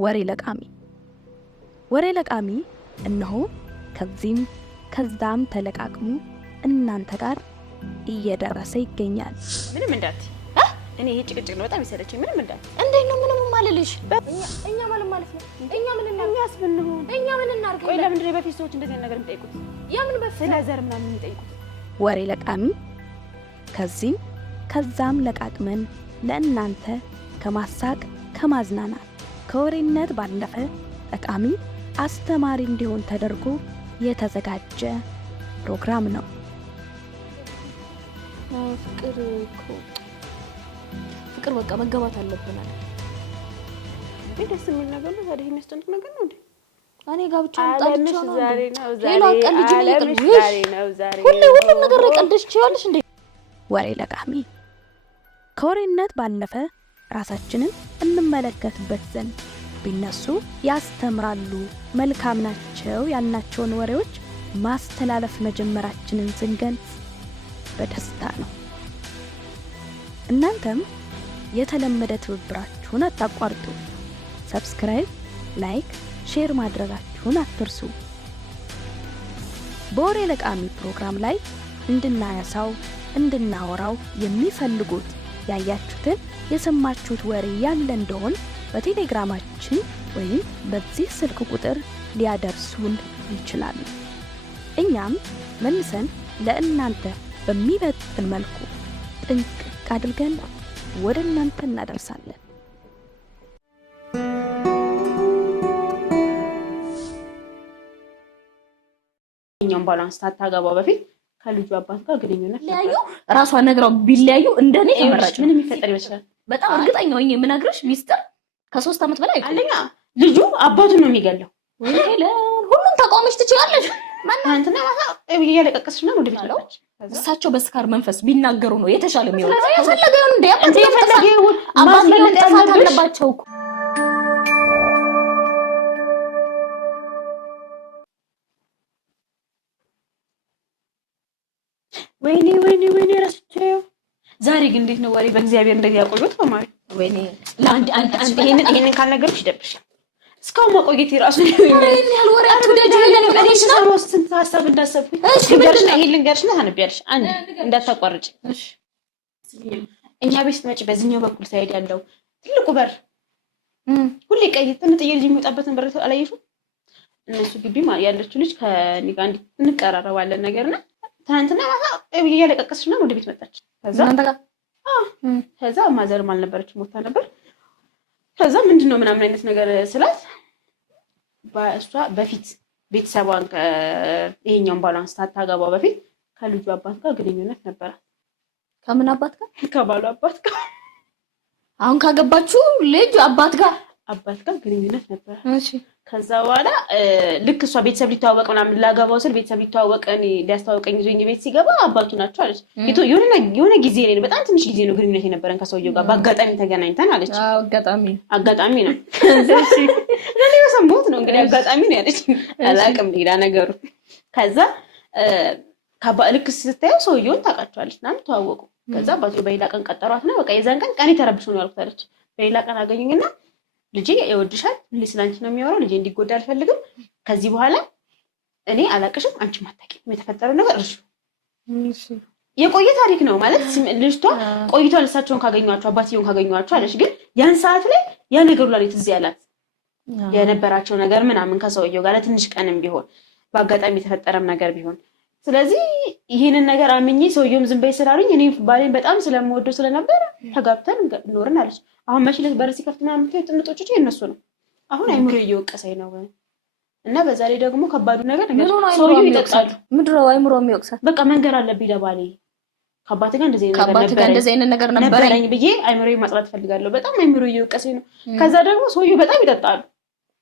ወሬ ለቃሚ እነሆ ከዚህም ከዛም ተለቃቅሙ እናንተ ጋር እየደረሰ ይገኛል። ምንም እንዳት እኔ ይሄ ጭቅጭቅ ነው በጣም ይሰለችኝ። ምንም እንዳት እንዴት ነው ምንም ማለልሽ? እኛ ማለት ነው እኛ ምን እናርግ? ቆይ ለምንድን ነው በፊት ሰዎች እንደዚህ ነገር የሚጠይቁት? የምን በፊት ስለ ዘር ምናምን የሚጠይቁት? ወሬ ለቃሚ ከዚህም ከዛም ለቃቅመን ለእናንተ ከማሳቅ ከማዝናናት ከወሬነት ባለፈ ጠቃሚ አስተማሪ እንዲሆን ተደርጎ የተዘጋጀ ፕሮግራም ነው። ፍቅር በቃ መገባት አለብናል። ደስ የሚል ነገር ነው። ታዲያ የሚያስጨንቅ ነገር ነው እንዴ? እኔ ጋብቻ አንጣልቻ ነው ዛሬ ሁሉም ነገር ላይ ቀልደሽ ትችያለሽ እንዴ? ወሬ ለቃሚ ከወሬነት ባለፈ ራሳችንን እንመለከትበት ዘንድ ቢነሱ ያስተምራሉ፣ መልካም ናቸው ያልናቸውን ወሬዎች ማስተላለፍ መጀመራችንን ስንገልጽ በደስታ ነው። እናንተም የተለመደ ትብብራችሁን አታቋርጡ። ሰብስክራይብ፣ ላይክ፣ ሼር ማድረጋችሁን አትርሱ። በወሬ ለቃሚ ፕሮግራም ላይ እንድናወራው የሚፈልጉት ያያችሁትን የሰማችሁት ወሬ ያለ እንደሆን በቴሌግራማችን ወይም በዚህ ስልክ ቁጥር ሊያደርሱን ይችላሉ። እኛም መልሰን ለእናንተ በሚመጥን መልኩ ጥንቅቅ አድርገን ወደ እናንተ እናደርሳለን። እኛም ባላንስ ታጋባው በፊት ከልጁ አባት ጋር ግንኙነት ሊያዩ ራሷ ነግራው ቢለያዩ እንደኔ ተመራጭ ምን የሚፈጠር ይመስላል? በጣም እርግጠኛ ሆኜ የምነግርሽ ሚስጥር ከ3 አመት በላይ አንደኛ ልጁ አባቱን ነው የሚገለው። ወይ ሁሉም ተቃውመሽ ትችያለሽ። ማንንትና ማታ እያለቀቀስሽ ነው ወደ ቤት አለች። እሳቸው በስካር መንፈስ ቢናገሩ ነው የተሻለ የሚሆነው። የፈለገውን እንደፈለገው አባት ለመጥፋት አለባቸው እኮ። ወይኔ ረስቼው። ዛሬ ግን እንዴት ነው ወሬ በእግዚአብሔር እንደዚህ ያቆዩት በማለት ወይኔ ለአንድ ይሄንን ካልነገርሽ ይደብርሻል። እስካሁን ማቆየት ይራሱ ነው ያል ወሬ አትወደጂ ለነገርሽ ነው ስንት ሀሳብ እንዳሰብኩኝ። ይሄን ልንገርሽና ታነቢያለሽ። አንድ እንዳታቋርጪ እሺ። እኛ ቤት ስትመጪ በዚህኛው በኩል ሳይድ ያለው ትልቁ በር ሁሌ ቀይ ጥንጥዬ ልጅ የሚወጣበትን በር አላየሽም? እነሱ ግቢ ያለችው ልጅ ከኔ ጋር እንቀራረባለን ነገርና ትናንትና ማታ እያለቀቀስሽ ነው ወደ ቤት መጣች። ከዛ ማዘርም አልነበረችም ሞታ ነበር። ከዛ ምንድነው ምናምን አይነት ነገር ስላት እሷ በፊት ቤተሰቧን ይሄኛውን ባላንስ ታጋባው በፊት ከልጁ አባት ጋር ግንኙነት ነበር። ከምን አባት ጋር? ከባሉ አባት ጋር። አሁን ካገባችሁ ልጅ አባት ጋር ግንኙነት ነበር። እሺ ከዛ በኋላ ልክ እሷ ቤተሰብ ሊተዋወቅ ምናምን ላገባው ስል ቤተሰብ ሊተዋወቅ ሊያስተዋወቀኝ ይዞኝ ቤት ሲገባ አባቱ ናቸው አለች። የሆነ ጊዜ ነው በጣም ትንሽ ጊዜ ነው ግንኙነት የነበረን ከሰውየው ጋር በአጋጣሚ ተገናኝተን አለች። አጋጣሚ ነው ለኔ በሰማሁት ነው እንግዲህ አጋጣሚ ነው ያለች። አላውቅም ሌላ ነገሩ። ከዛ ልክ ስታየው ሰውየውን ታውቃቸዋለች ምናምን ተዋወቁ። ከዛ አባቱ በሌላ ቀን ቀጠሯት ነው በቃ የዛን ቀን ቀኔ ተረብሾ ነው ያልኩት አለች። በሌላ ቀን አገኙኝና ልጄ ይወድሻል፣ ሁሌ ስላንቺ ነው የሚያወራው፣ ልጄ እንዲጎዳ አልፈልግም። ከዚህ በኋላ እኔ አላቅሽም፣ አንቺም አታውቂም። የተፈጠረው ነገር እሺ የቆየ ታሪክ ነው ማለት ልጅቷ ቆይቷል። እሳቸውን ካገኟቸው አባትየውን ካገኟቸው አለች። ግን ያን ሰዓት ላይ ያ ነገር ላይ ትዝ ያላት የነበራቸው ነገር ምናምን ከሰውየው ጋር ለትንሽ ቀንም ቢሆን በአጋጣሚ የተፈጠረም ነገር ቢሆን ስለዚህ ይሄንን ነገር አምኜ ሰውየውም ዝም በይ ስላሉኝ እኔ ባሌን በጣም ስለምወደው ስለነበረ ተጋብተን ኖርን አለች። አሁን መሽለት በር ሲከፍት ምናምን ጥንጦች የነሱ ነው። አሁን አይምሮ እየወቀሰኝ ነው እና በዛ ላይ ደግሞ ከባዱ ነገር ሰውየው ይጠጣሉ። ምንድነው አይምሮ የሚወቅሳት? በቃ መንገር አለብኝ ለባሌ ከአባት ጋር እንደዚህ አይነት ነገር ነበረኝ ብዬ አይምሮዬ ማጽዳት ፈልጋለሁ። በጣም አይምሮ እየወቀሰኝ ነው። ከዛ ደግሞ ሰውየው በጣም ይጠጣሉ።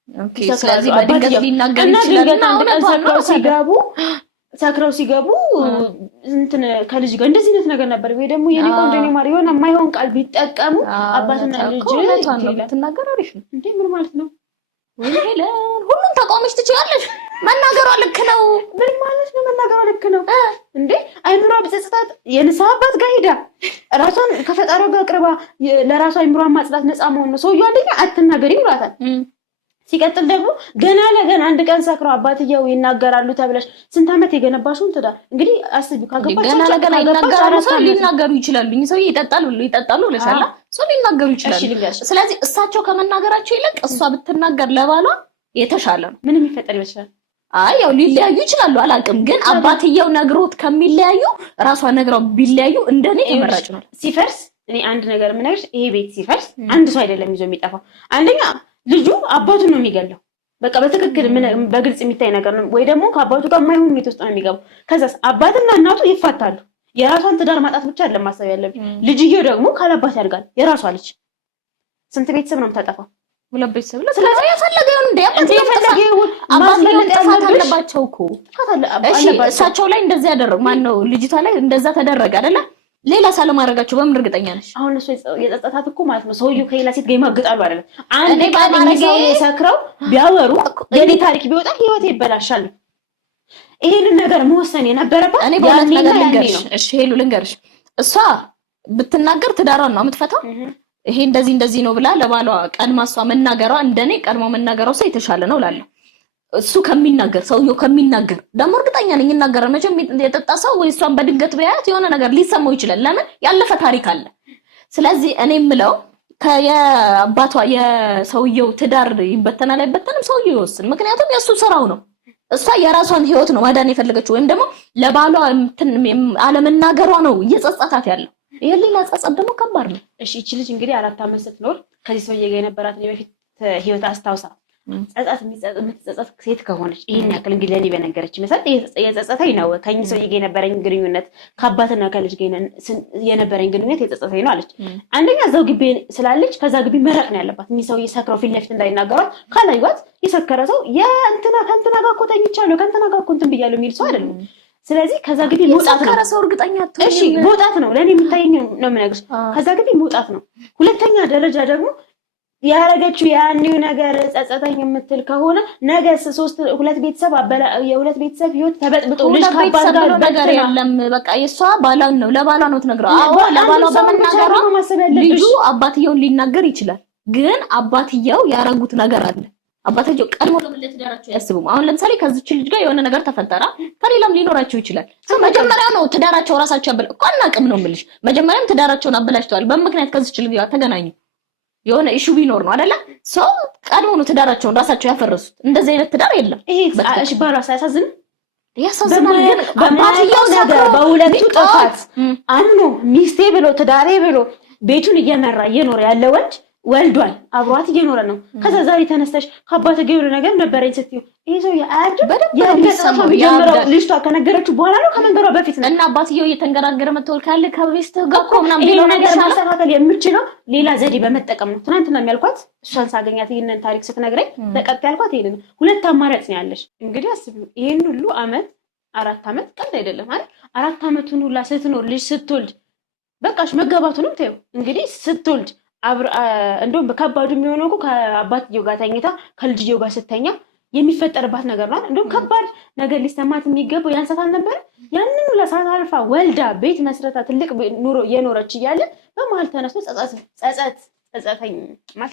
ኦኬ ስለዚህ በድንገት ሊናገር ይችላል። ሰክረው ሲገቡ እንትን ከልጅ ጋር እንደዚህ አይነት ነገር ነበር ወይ ደግሞ የኔ ቆንጆ ነው ማር የሆነ የማይሆን ቃል ቢጠቀሙ አባትና ልጅ ትናገር አሪፍ ነው እንዴ? ምን ማለት ነው? ወይ ሁሉም ተቃውመሽ ትችያለሽ። መናገሯ ልክ ነው። ምን ማለት ነው መናገሯ ልክ ነው እንዴ? አይምሯ በጸጸታት የንስሐ አባት ጋር ሄዳ ራሷን ከፈጣሪው ጋር ቅርባ ለራሷ አይምሯን ማጽዳት ነፃ መሆን ነው። ሰውየው አንደኛ አትናገሪ ብሏታል። ሲቀጥል ደግሞ ገና ለገና አንድ ቀን ሰክረው አባትየው ይናገራሉ ተብለሽ ስንት ዓመት የገነባሽውን ትዳር እንግዲህ አስቢ። ካገባሽ ገና ለገና ይናገራሉ ሰው ሊናገሩ ይችላሉ። ሰው ይጠጣሉ ብለሻላ ሰው ሊናገሩ ይችላሉ። ስለዚህ እሳቸው ከመናገራቸው ይልቅ እሷ ብትናገር ለባሏ የተሻለ ነው። ምንም ይፈጠር ይችላል። አይ ያው ሊለያዩ ይችላሉ አላውቅም፣ ግን አባትየው ነግሮት ከሚለያዩ ራሷ ነግራው ቢለያዩ እንደኔ ተመራጭ ነው። ሲፈርስ እኔ አንድ ነገር የምነግርሽ ይሄ ቤት ሲፈርስ አንድ ሰው አይደለም ይዞ የሚጠፋው። አንደኛ ልጁ አባቱን ነው የሚገለው። በቃ በትክክል በግልጽ የሚታይ ነገር ነው። ወይ ደግሞ ከአባቱ ጋር የማይሆን ሁኔታ ውስጥ ነው የሚገባው። ከዛስ አባትና እናቱ ይፋታሉ። የራሷን ትዳር ማጣት ብቻ አይደለም ማሰብ ያለብኝ። ልጅየው ደግሞ ካላባት ያድጋል። የራሷ ልጅ ስንት ቤተሰብ ነው የምታጠፋው? ሁለት ቤተሰብ ነው። ስለዚህ ያፈለገው እንደ አባትየው ጥፋት አለባቸው እኮ። እሺ እሳቸው ላይ እንደዚህ ያደረጉ ማን ነው? ልጅቷ ላይ እንደዛ ተደረገ አይደለ? ሌላ ሳለ ማድረጋቸው በምን እርግጠኛ ነሽ? አሁን እሱ የጸጸታት እኮ ማለት ነው ሰውየው ከሌላ ሴት ጋር ይማግጣሉ አይደል? አንዴ ባለጊዜው የሰክረው ቢያወሩ የኔ ታሪክ ቢወጣ ህይወት ይበላሻል። ይሄንን ነገር መወሰን የነበረባት እኔ በሁለት ነገር ልንገርሽ። እሺ ሄሉ ልንገርሽ፣ እሷ ብትናገር ትዳሯን ነው የምትፈታው። ይሄ እንደዚህ ነው ብላ ለባሏ ቀድማ እሷ መናገሯ እንደኔ ቀድሞ መናገሯ ሰው የተሻለ ነው እላለሁ። እሱ ከሚናገር ሰውየው ከሚናገር ደግሞ እርግጠኛ ነኝ ይናገራል። መቼም የጠጣ ሰው ወይ እሷን በድንገት ቢያያት የሆነ ነገር ሊሰማው ይችላል። ለምን ያለፈ ታሪክ አለ። ስለዚህ እኔ የምለው ከአባቷ የሰውየው ትዳር ይበተናል አይበተንም ሰውየው ይወስን። ምክንያቱም የእሱ ስራው ነው። እሷ የራሷን ህይወት ነው ማዳን የፈለገችው፣ ወይም ደግሞ ለባሏ አለመናገሯ ነው እየጸጸታት ያለው። ይሄ ሌላ ጸጸት ደግሞ ከባድ ነው። እሺ እቺ ልጅ እንግዲህ 4 ዓመት ስትኖር ከዚህ ሰውዬ ጋር የነበራትን የበፊት ህይወት አስታውሳ ጸጸት የምትጸጸት ሴት ከሆነች ይሄን ያክል እንግዲህ ለኔ በነገረች መሰረት የጸጸተኝ ነው። ከኝ ሰውዬ ጋር የነበረኝ ግንኙነት ከአባትና ከልጅ ጋር የነበረኝ ግንኙነት የጸጸተኝ ነው አለች። አንደኛ እዛው ግቢ ስላለች ከዛ ግቢ መረቅ ነው ያለባት። እኚህ ሰውዬ ሰክረው ፊት ለፊት እንዳይናገሯት ካላዩት የሰከረ ሰው የእንትና ከእንትና ጋር እኮ ተኝቻለሁ ከእንትና ጋር እኮ እንትን ብያለሁ የሚል ሰው አይደለም። ስለዚህ ከዛ ግቢ መውጣት ነው። ሰው እርግጠኛ አትሆኝ። እሺ መውጣት ነው ለኔ የሚታየኝ ነው የምነግርሽ። ከዛ ግቢ መውጣት ነው። ሁለተኛ ደረጃ ደግሞ ያረጋችሁ ያንዩ ነገር ጸጸተኝ የምትል ከሆነ ነገስ ሁለት ቤተሰብ የሁለት ቤተሰብ ህይወት ተበጥብጦ ልጅ ካባል ጋር ነገር የለም። በቃ የሷ ባላን ነው ለባላ ነው ትነግረው። አዎ ለባላ በመናገሯ ልጁ አባትየውን ሊናገር ይችላል። ግን አባትየው ያረጉት ነገር አለ። አባትየው ቀድሞ ለምን ትዳራቸው ያስቡም። አሁን ለምሳሌ ከዚች ልጅ ጋር የሆነ ነገር ተፈጠራ ከሌላም ሊኖራቸው ይችላል። መጀመሪያ ነው ትዳራቸው ራሳቸው ያበላ እኮ አናቅም ነው የምልሽ። መጀመሪያም ትዳራቸውን አበላሽተዋል። በምክንያት ከዚች ልጅ ጋር ተገናኙ የሆነ ኢሹ ቢኖር ነው አይደለ? ሰው ቀድሞ ነው ትዳራቸውን ራሳቸው ያፈረሱት። እንደዚህ አይነት ትዳር የለም። ይሄ እሺ ባራሳ ያሳዝን ያሳዝናል። ግን አባትየው ነገር በሁለቱ ጥፋት አምኖ ሚስቴ ብሎ ትዳሬ ብሎ ቤቱን እየመራ እየኖረ ያለ ወንድ ወልዷል፣ አብሯት እየኖረ ነው። ከዛ ዛሬ ተነስተሽ ከአባቴ ጋር የሆነ ነገር ነበረኝ ስትዩ ይሄ ሰው የጀመረው ልጅቷ ከነገረችው በኋላ ነው ከመንገሯ በፊት ነው። እና አባትየው እየተንገራገረ መተወል ካለ ከቤስትህ ጋር እኮ ምናምን ሌላ ነገር ማስተካከል የምችለው ሌላ ዘዴ በመጠቀም ነው። ትናንትና የሚያልኳት እሷን ሳገኛት ይሄንን ታሪክ ስትነግረኝ በቀጥ ያልኳት ይሄንን ነው። ሁለት አማራጭ ነው ያለሽ። እንግዲህ አስቢው ይሄን ሁሉ አመት 4 ዓመት ቀልድ አይደለም አይደል? 4 ዓመቱን ሁላ ስትኖር ልጅ ስትወልድ በቃሽ መጋባቱንም ተይው እንግዲህ ስትወልድ እንደውም በከባዱ የሚሆነው እኮ ከአባትየው ጋር ተኝታ ከልጅየው ጋር ስተኛ የሚፈጠርባት ነገር ነው። እንደውም ከባድ ነገር ሊሰማት የሚገባው ያንሳታል ነበር። ያንን ሁላ ሰዓት አልፋ ወልዳ ቤት መስረታ ትልቅ ኑሮ የኖረች እያለ በመሀል ተነስቶ ጸጸተኝ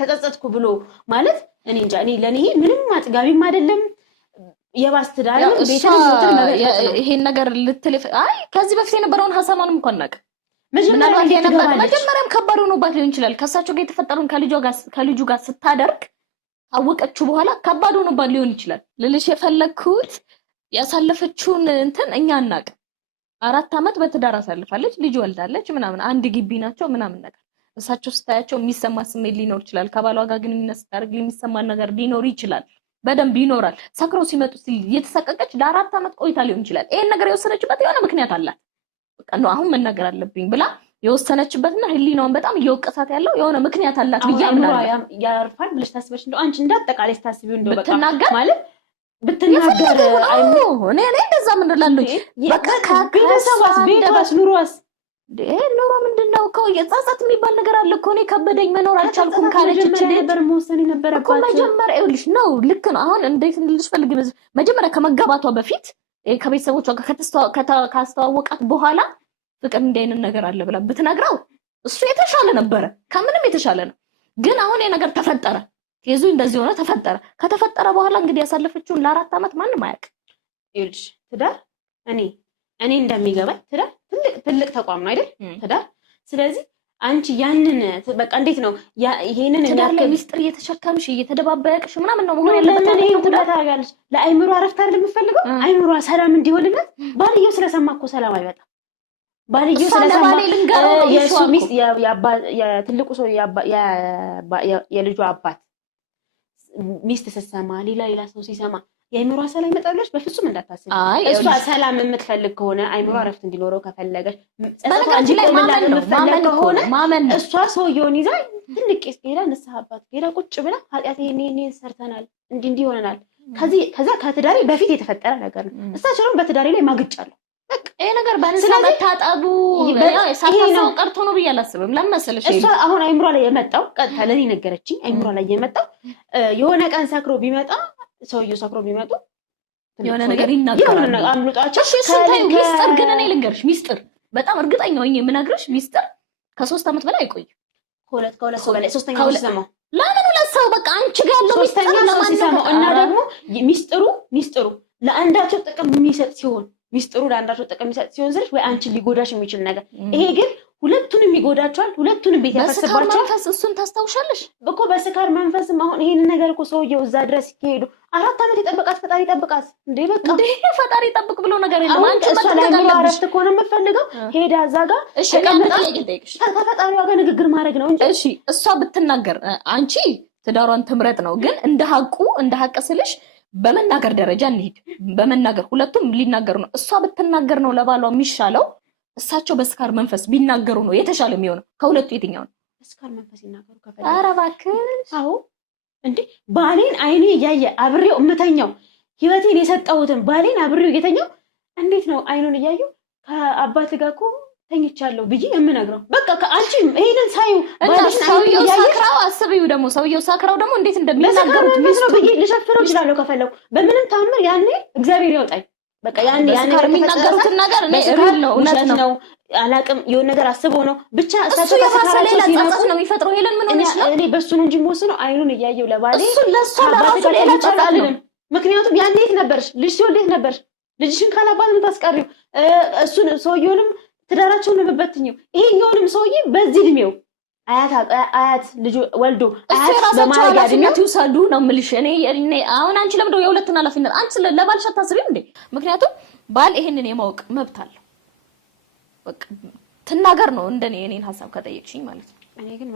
ተጸጸትኩ ብሎ ማለት እኔ እንጃ። እኔ ለኔ ምንም አጥጋቢም አይደለም። የባስ ትዳር ነው ይሄን ነገር ልትልፍ አይ ከዚህ በፊት የነበረውን ሀሳማንም እንኳን ናቀ መጀመሪያም ከባድ ሆኖባት ሊሆን ይችላል። ከሳቸው ጋር የተፈጠረውን ከልጁ ጋር ስታደርግ አወቀችው በኋላ ከባድ ሆኖባት ሊሆን ይችላል። ልልሽ የፈለኩት ያሳለፈችውን እንትን እኛ እናቅ 4 ዓመት በትዳር አሳልፋለች፣ ልጅ ወልዳለች፣ ምናምን አንድ ግቢ ናቸው ምናምን ነገር እሳቸው ስታያቸው የሚሰማ ስሜት ሊኖር ይችላል። ከባሏ ጋር ግንኙነት ስታደርግ የሚሰማ ነገር ሊኖር ይችላል። በደንብ ይኖራል። ሰክሮ ሲመጡ እየተሰቀቀች ለ4 ዓመት ቆይታ ሊሆን ይችላል። ይሄን ነገር የወሰነችበት የሆነ ምክንያት አላት። በቃ ነው አሁን መናገር አለብኝ ብላ የወሰነችበትና ህሊናውን በጣም እየወቀሳት ያለው የሆነ ምክንያት አላት ብዬ አምናለሁ። ያርፋል ብለሽ ታስበሽ እንደው አንቺ እንዳጠቃላይ ታስቢው እንደው በቃ ማለት ብትናገር እኔ እንደዛ ምን እላለሁ። በቃ ቤተሰባስ ኑሮስ ኑሮ ምንድነው እኮ የጸጸት የሚባል ነገር አለ እኮ። እኔ ከበደኝ መኖር አልቻልኩም ካለች ነበር መወሰን የነበረባት መጀመሪያ ይኸውልሽ ነው። ልክ ነው። አሁን እንዴት ልልሽ ፈልግ መጀመሪያ ከመጋባቷ በፊት ከቤተሰቦቿ ጋር ካስተዋወቃት በኋላ ፍቅር እንዲህ አይነት ነገር አለ ብላ ብትነግረው እሱ የተሻለ ነበረ፣ ከምንም የተሻለ ነው። ግን አሁን የነገር ተፈጠረ። ኬዙ እንደዚህ ሆነ ተፈጠረ። ከተፈጠረ በኋላ እንግዲህ ያሳለፈችውን ለ4 ዓመት ማንም አያውቅም። ይኸውልሽ ትዳር እኔ እንደሚገባኝ ትዳር ትልቅ ተቋም ነው አይደል? ትዳር ስለዚህ አንቺ ያንን በቃ እንዴት ነው ይሄንን የሚያክል ሚስጥር እየተሸከምሽ እየተደባበቅሽ ምናምን ነው መሆን ያለበት። ለምን ይሄን ትዳር ታደርጋለሽ? ለአይምሮ አረፍት አይደል የምትፈልገው? አይምሮ ሰላም እንዲሆንለት ባልየው ስለሰማ እኮ ሰላም አይመጣም። ባልየው ስለሰማ የሱ ሚስት የትልቁ ሰው የልጁ አባት ሚስት ስትሰማ ሌላ ሰው ሲሰማ የአይምሮ ሰላም ይመጣልሽ? በፍጹም እንዳታስቢ። እሷ ሰላም የምትፈልግ ከሆነ አይምሮ አረፍት እንዲኖረው ከፈለገች ማመን እሷ ሰውየውን ይዛ ትልቅ ቄስ ሄዳ ንስሐ አባት ሄዳ ቁጭ ብላ ኃጢአት ይሄን ሰርተናል እንዲህ ሆነናል ከዛ ከትዳሬ በፊት የተፈጠረ ነገር ነው። እሳቸውም በትዳሬ ላይ ማግጫለሁ በቃ ይሄ ነገር በንሳ መታጠቡ ሳታሰው ቀርቶ ነው ብዬ አላስብም። ለምን መሰለሽ እሷ አሁን አይምሮ ላይ የመጣው ቀጥታ ለኔ ነገረችኝ። አይምሮ ላይ የመጣው የሆነ ቀን ሰክሮ ቢመጣ ሰውየው ሰክሮ ቢመጡ የሆነ ነገር ይናገራሉ አምልጧቸው። እሺ ስንታይ ሚስጥር ግን እኔ ልንገርሽ ሚስጥር በጣም እርግጠኛ ሆኜ የምነግርሽ ሚስጥር ከ3 ዓመት በላይ አይቆይም። ከሁለት ሰው በላይ ሶስተኛው ሲሰማው ለምን ሁለት ሰው በቃ አንቺ ጋር ያለው ሚስጥር ለማን ሲሰማው እና ደግሞ ሚስጥሩ ለአንዳቸው ጥቅም የሚሰጥ ሲሆን ሚስጥሩ ለአንዳቸው ጥቅም የሚሰጥ ሲሆን ስለሽ ወይ አንቺ ሊጎዳሽ የሚችል ነገር ይሄ ግን ሁለቱንም ይጎዳቸዋል። ሁለቱንም ቤት ያፈስባቸዋል። በስካር መንፈስ እሱን ታስታውሻለሽ እኮ በስካር መንፈስም አሁን ይሄንን ነገር እኮ ሰውየው እዛ ድረስ ይሄዱ 4 ዓመት ይጠብቃት ፈጣሪ ይጠብቃት እንዴ በቃ እንዴ ፈጣሪ ይጠብቅ ብሎ ነገር የለም። አንቺ እሷ ላይ ማረፍት ከሆነ የምትፈልገው ሄዳ እዛ ጋር እሺ ከፈጣሪዋ ጋር ንግግር ማድረግ ነው እንጂ እሺ እሷ ብትናገር አንቺ ትዳሯን ትምረጥ ነው። ግን እንደ ሀቅ ስልሽ በመናገር ደረጃ እንሂድ። በመናገር ሁለቱም ሊናገሩ ነው። እሷ ብትናገር ነው ለባሏ የሚሻለው። እሳቸው በስካር መንፈስ ቢናገሩ ነው የተሻለ የሚሆነው። ከሁለቱ የትኛው ነው? በስካር መንፈስ ይናገሩ ከፈለ ኧረ እባክሽ አዎ እንዴ ባሌን አይኔ እያየ አብሬው እምተኛው ህይወቴን የሰጠሁትን ባሌን አብሬው እየተኛው እንዴት ነው አይኑን እያየው ከአባት ጋር እኮ ተኝቻለሁ ብዬ የምነግረው? በቃ ከአንቺ ይሄንን ሳዩ ባልሽ ሰውየው ሳክራው አስቢው ደግሞ ሰውየው ሳክራው ደግሞ እንዴት እንደሚናገሩት ነው ብዬ ልሸፍነው እችላለሁ ከፈለው። በምንም ታምር ያኔ እግዚአብሔር ያውጣኝ። በቃ ያኔ የሚናገሩት ነገር እኔ ሪል ነው እውነት ነው አላቅም የሆነ ነገር አስበው ነው ብቻ እሱ የራሳለ ጸጸት ነው የሚፈጥረው። ሄለን ምን ሆነሽ ነው? እኔ በሱ ነው እንጂ የምወስነው አይኑን እያየው ለባሌ እሱ ለሱ ለራሱ ሌላ ጸጸት ነው። ምክንያቱም ያኔ የት ነበርሽ? ልጅ ሲወልድ የት ነበርሽ? ልጅሽን ካላባት ምን ታስቀሪው? እሱን ሰውየውንም ትዳራቸውን የምበትኝው ይሄኛውንም ሰውዬ በዚህ እድሜው አያት ልጅ ወልዶ አያት በማርጋ እድሜው ይውሰዱ ነው የምልሽ። እኔ አሁን አንቺ ለምንድነው የሁለቱን ኃላፊነት አንቺ ለባልሽ አታስቢም እንዴ? ምክንያቱም ባል ይሄንን የማወቅ መብት አለው። በቃ ትናገር ነው እንደኔ የኔን ሐሳብ ከጠየቅሽኝ ማለት ነው። እኔ ግን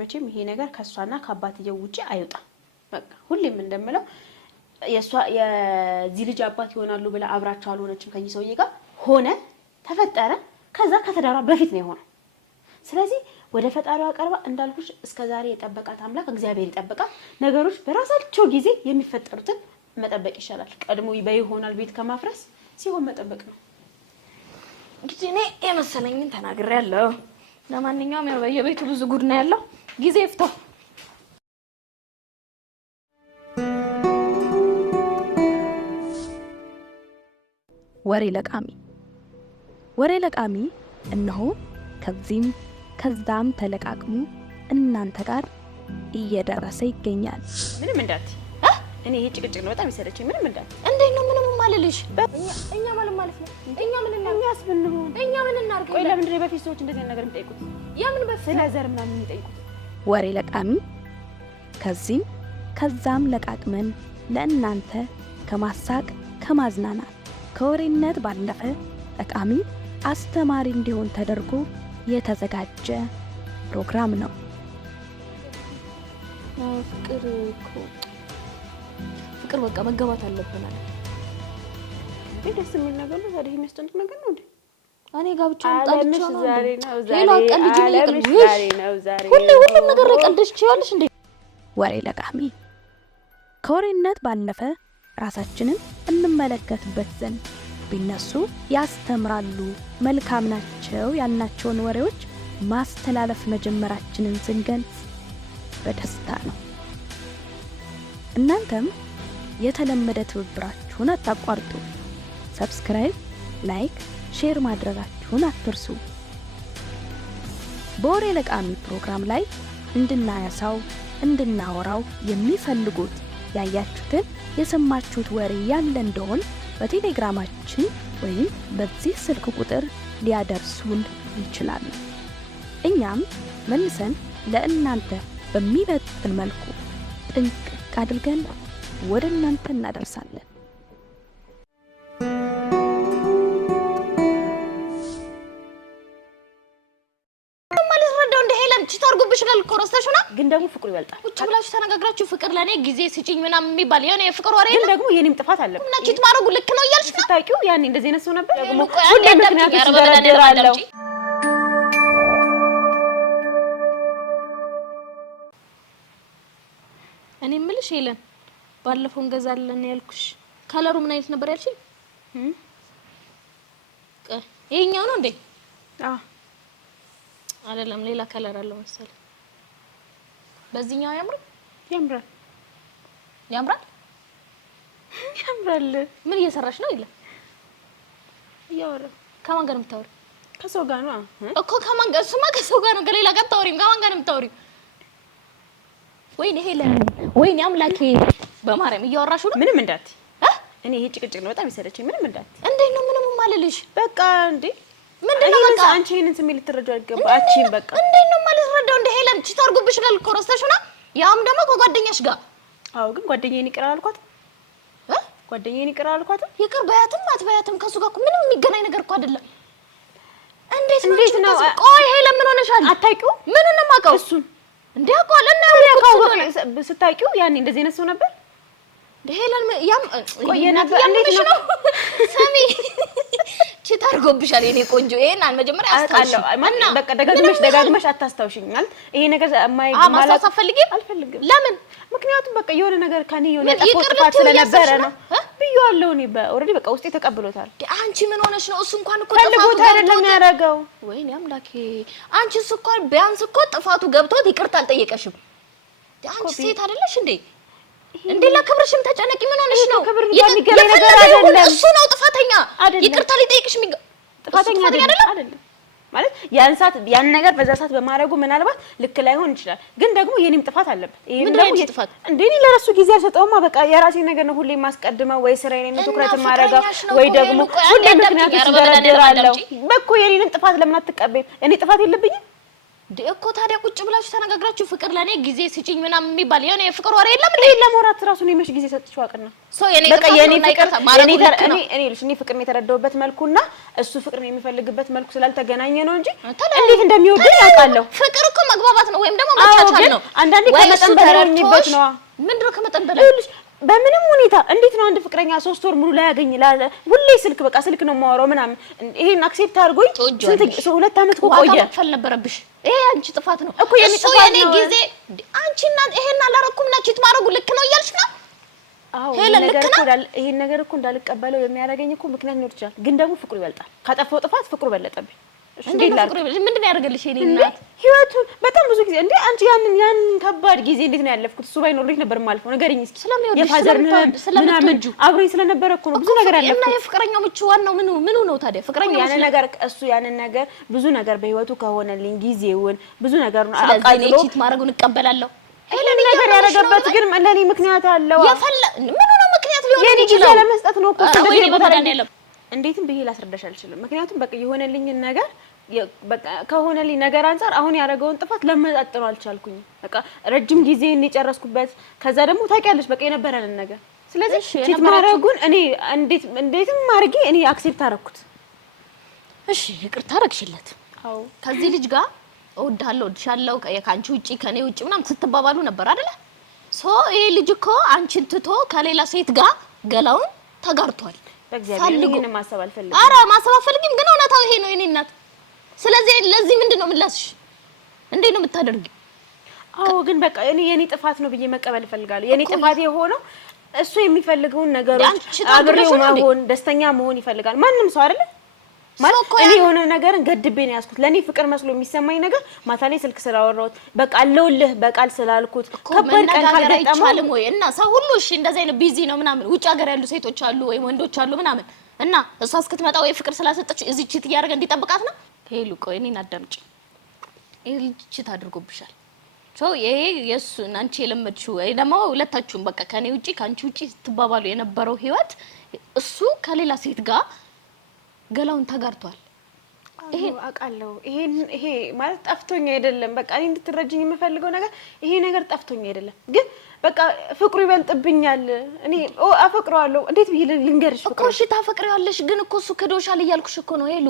መቼም ይሄ ነገር ከሷና ከአባትየው ውጪ አይወጣም። በቃ ሁሌም እንደምለው የዚህ ልጅ አባት ይሆናሉ ብላ አብራቸው አልሆነችም ከዚህ ሰውዬ ጋር ሆነ ተፈጠረ። ከዛ ከተዳራ በፊት ነው የሆነው። ስለዚህ ወደ ፈጣሪዋ ቀርባ እንዳልኩሽ እስከዛሬ የጠበቃት አምላክ እግዚአብሔር ይጠብቃት። ነገሮች በራሳቸው ጊዜ የሚፈጠሩትን መጠበቅ ይሻላል። ቀድሞ ይሆናል ቤት ከማፍረስ ሲሆን መጠበቅ ነው። እንግዲህ እኔ የመሰለኝን ተናግሬያለሁ። ለማንኛውም ያው በየቤቱ ብዙ ጉድ ነው ያለው። ጊዜ ይፍታው። ወሬ ለቃሚ እነሆ ከዚህም ከዛም ተለቃቅሙ እናንተ ጋር እየደረሰ ይገኛል። ምንም እንዳት እኔ ይሄ ጭቅጭቅ ነው በጣም ይሰለችኝ። ምንም እንዳት እንዴት ነው ምንም ማለልሽ? እኛ ማለት ነው እኛ ምን እናስብንሁ እኛ ምን እናርገ? ቆይ ለምን ድሬ በፊት ሰዎች እንደዚህ ነገር የሚጠይቁት? ያምን በፊት ስለ ዘር ምናምን የሚጠይቁት? ወሬ ለቃሚ ከዚህም ከዛም ለቃቅመን ለእናንተ ከማሳቅ ከማዝናናት ከወሬነት ባለፈ ጠቃሚ አስተማሪ እንዲሆን ተደርጎ የተዘጋጀ ፕሮግራም ነው። ፍቅር በቃ መገባት አለብን አለ። ደስ የሚል ነገር ነው። ዛሬ የሚያስጨንቅ ነገር ነው እንዴ? እኔ ጋብቻውን ጣልቻው ነው ዛሬ ነው ሌላ ቀልጅ ነው ዛሬ ሁሉም ነገር ላይ ቀልድሽ ትችያለሽ እንዴ? ወሬ ለቃሚ ከወሬነት ባለፈ ራሳችንን እንመለከትበት ዘንድ ቢነሱ ያስተምራሉ፣ መልካም ናቸው ያልናቸውን ወሬዎች ማስተላለፍ መጀመራችንን ስንገልጽ በደስታ ነው። እናንተም የተለመደ ትብብራችሁን አታቋርጡ። ሰብስክራይብ፣ ላይክ፣ ሼር ማድረጋችሁን አትርሱ። በወሬ ለቃሚ ፕሮግራም ላይ እንድናያሳው እንድናወራው የሚፈልጉት ያያችሁትን የሰማችሁት ወሬ ያለ እንደሆን በቴሌግራማችን ወይም በዚህ ስልክ ቁጥር ሊያደርሱን ይችላሉ። እኛም መልሰን ለእናንተ በሚመጥን መልኩ ጥንቅቅ አድርገን ወደ እናንተ እናደርሳለን። ግን ደግሞ ፍቅሩ ይበልጣል። ቁጭ ብላችሁ ተነጋግራችሁ ፍቅር ለኔ ጊዜ ስጪኝ ምናምን የሚባል የሆነ የፍቅር ወሬ ግን ደግሞ የኔም ጥፋት አለበት። እና ቺት ማድረጉ ልክ ነው እያልሽ ነው? ስታውቂው ያኔ እንደዚህ አይነት ሰው ነበር። ደግሞ ሁሌ ምክንያቱም ተደረደራለሁ። እኔ የምልሽ ሄለን ባለፈው እንገዛለን ያልኩሽ ከለሩ ምን አይነት ነበር ያልሽኝ? ይሄኛው ነው እንዴ? አይደለም ሌላ ከለር አለው መሰለኝ። በዚህኛው ያምራል? ያምራል። ያምራል? ያምራል። ምን እየሰራሽ ነው? ይለ እያወራ ከማን ጋር ነው የምታወሪው? ከሰው ጋር ነው እኮ። ከማን ጋር? እሱማ ከሰው ጋር ነው። ከሌላ ጋር አታወሪም። ከማን ጋር ነው የምታወሪው? ወይኔ ሄለን፣ ወይኔ አምላኬ በማርያም እያወራሽው ነው? ምንም እንዳት እኔ ይሄ ጭቅጭቅ ነው በጣም ይሰለችኝ። ምንም እንዳት እንዴት ነው ምንም ማለልሽ? በቃ እንዴ ምንድነው በቃ አንቺ ይሄንን ስሜት ልትረዳው አይገባችም። በቃ እንዴት ነው ማለት ረዳው? እንደ ሄለን ቺት አድርጎብሽ ነው ልኮረስተሽና ያም ደግሞ ከጓደኛሽ ጋር። አዎ ግን ጓደኛዬን ይቅር አልኳት። ጓደኛዬን ይቅር አልኳት። ይቅር በያትም አትበያትም ከሱ ጋር ምንም የሚገናኝ ነገር እኮ አይደለም። እንዴት ነው? ቆይ ሄለን ምን ሆነሻል? አታውቂው? ምን ነው የማውቀው? እሱን እንዴ አውቀዋለሁ እና ያው ስታውቂው ያኔ እንደዚህ አይነት ሰው ነበር። ሄለን ያም ቆየ ነበር። እንዴት ነው ሰሚ ቺት አድርጎብሻል የኔ ቆንጆ። ይሄን መጀመሪያ አስታውሽ እና በቃ ደጋግመሽ አታስታውሽኝ ማለት ይሄ ነገር ማላሳ አልፈልግም። ለምን? ምክንያቱም በቃ የሆነ ነገር ከኔ የሆነ ጥፋት ስለነበረ ነው ብዬዋለሁ። እኔ ኦልሬዲ በቃ ውስጤ ተቀብሎታል። አንቺ ምን ሆነሽ ነው? እሱ እንኳን እኮ ጥፋቱ አይደለም ያደረገው። ወይኔ አምላኬ አንቺ እንኳን ቢያንስ እኮ ጥፋቱ ገብቶት ይቅርታ አልጠየቀሽም። አንቺ ሴት አይደለሽ እንዴ? እንዴ ለክብርሽም ተጨነቂ። ምን ሆነሽ ነው? የሚገናኝ ነገር አይደለም። እሱ ነው ጥፋተኛ። ይቅርታ ሊጠይቅሽ ጥፋተኛ አይደለም ማለት ያን ነገር በዛ ሰዓት በማድረጉ ምናልባት ልክ ላይሆን ይችላል። ግን ደግሞ የኔም ጥፋት አለበት። ይሄን ደግሞ ጥፋት እንዴ እኔ ለራሱ ጊዜ አልሰጠውማ። በቃ የራሴ ነገር ነው ሁሌ የማስቀድመው፣ ወይ ስራዬን ነው ትኩረት የማደርገው፣ ወይ ደግሞ ሁሌ ምክንያቱም ተደረደራለሁ። በቃ የኔንም ጥፋት ለምን አትቀበይም? እኔ ጥፋት የለብኝም እኮ። ታዲያ ቁጭ ብላችሁ ተነጋግራችሁ ፍቅር ለኔ ጊዜ ስጪኝ ምናምን የሚባል የሆነ የፍቅር ወሬ የለም እንዴ? ለሞራት ራሱ ነው የመሽ ጊዜ ሰጥቼው አቅና በቃ የኔ ፍቅር እኔ ፍቅር የተረዳውበት መልኩና እሱ ፍቅር የሚፈልግበት መልኩ ስላልተገናኘ ነው እንጂ እንዴት እንደሚወደኝ ያውቃለሁ። ፍቅር እኮ መግባባት ነው ወይም ደግሞ መቻቻል ነው። አንዳንዴ ከመጠን በላይ ሆኝበት ነው። ምንድነው ከመጠን በላይ? በምንም ሁኔታ እንዴት ነው አንድ ፍቅረኛ 3 ወር ሙሉ ላይ ያገኝ ሁሌ ስልክ በቃ ስልክ ነው የማወራው ምናምን ይሄን አክሴፕት አድርጎኝ ስንት 2 አመት ቆየ። ፈል ነበረብሽ። ይሄ አንቺ ጥፋት ነው እኮ የኔ ጥፋት ነው። ጊዜ አንቺና ይሄን አላረኩም እና ቺት ማድረጉ ልክ ነው እያልሽ ነው? አዎ ይሄን ነገር እኮ እንዳልቀበለው የሚያደርገኝ እኮ ምክንያት ነው ይችላል። ግን ደግሞ ፍቅሩ ይበልጣል። ካጠፋው ጥፋት ፍቅሩ በለጠብኝ። ምንድነው ያደርገልሽ? የኔ እናት ህይወቱ በጣም ብዙ ጊዜ እንዴ አንቺ ያንን ከባድ ጊዜ እንዴት ነው ያለፍኩት? እሱ ባይኖርልኝ ነበር ማልፈው። ንገሪኝ እስኪ። የፋዘር ምናምን አብሮኝ ስለነበረ እኮ ነው ብዙ ነገር ያለፍኩት። እና የፍቅረኛው ምቹ ዋናው ምኑ ነው ታዲያ? ፍቅረኛው ያንን ነገር ብዙ ነገር በህይወቱ ከሆነልኝ ጊዜውን ብዙ ነገር ነው አቃጥሎ ቺት ማድረጉን እቀበላለሁ። ይሄን ነገር ያደረገበት ግን ለኔ ምክንያት አለው። ምኑ ነው ምክንያት ሊሆን ይችላል? ጊዜ ለመስጠት ነው እኮ እንደዚህ ቦታ ላይ ያለው። እንዴትም ብዬ ላስረዳሽ አልችልም። ምክንያቱም በቃ የሆነልኝን ነገር በቃ ከሆነልኝ ነገር አንፃር አሁን ያደረገውን ጥፋት ለመጣጥነው አልቻልኩኝ። በቃ ረጅም ጊዜ እንጨረስኩበት። ከዛ ደግሞ ታውቂያለሽ በቃ የነበረንን ነገር። ስለዚህ ቺት ማድረጉን እኔ እንዴትም አድርጌ እኔ አክሴፕት አደረኩት። እሺ ይቅርታ አደረግሽለት። አዎ ከዚህ ልጅ ጋር እወድሃለሁ እወድሻለሁ ከአንቺ ውጪ ከኔ ውጪ ምናምን ስትባባሉ ነበር አይደለ? ይሄ ልጅ እኮ አንቺን ትቶ ከሌላ ሴት ጋር ገላውን ተጋርቷል። በእግዚአብሔር ይሄን ማሰብ አልፈልግም። ኧረ ማሰብ አልፈልግም፣ ግን እውነታው ይሄ ነው የኔ እናት። ስለዚህ ለዚህ ምንድነው ምላስሽ? እንዴት ነው የምታደርጊው? አዎ ግን በቃ የኔ ጥፋት ነው ብዬ መቀበል እፈልጋለሁ። የኔ ጥፋት የሆነው እሱ የሚፈልገውን ነገሮች አብሬው መሆን ደስተኛ መሆን ይፈልጋል ማንም ሰው አይደለ? ማለት እኔ የሆነ ነገርን ገድቤ ነው ያስኩት። ለኔ ፍቅር መስሎ የሚሰማኝ ነገር ማታ ላይ ስልክ ስላወራሁት በቃ አለውልህ በቃል ስላልኩት ከባድ ቀን ካልገጠመው ወይ እና ሰው ሁሉ እሺ እንደዛ አይነት ቢዚ ነው ምናምን ውጭ ሀገር ያሉ ሴቶች አሉ ወይ ወንዶች አሉ ምናምን እና እሷ እስክትመጣ ወይ ፍቅር ስላሰጠች እዚህ ቺት እያደረገ እንዲጠብቃት ነው። ሄሉ ቆይ እኔን አዳምጪ። ይሄ ልጅ ቺት አድርጎብሻል። ይሄ የሱን አንቺ የለመድሽው ደግሞ ሁለታችሁም በቃ ከኔ ውጪ ካንቺ ውጪ ስትባባሉ የነበረው ህይወት እሱ ከሌላ ሴት ጋር ገላውን ተጋርቷል። ይሄ አቃለው ይሄ ማለት ጠፍቶኝ አይደለም። በቃ እኔ እንድትረጅኝ የምፈልገው ነገር ይሄ ነገር ጠፍቶኝ አይደለም፣ ግን በቃ ፍቅሩ ይበልጥብኛል። እኔ አፈቅረዋለሁ። እንዴት ብዬ ልንገርሽ እኮ እሺ ታፈቅሪዋለሽ፣ ግን እኮ እሱ ከዶሻል እያልኩሽ እኮ ነው ሄሉ።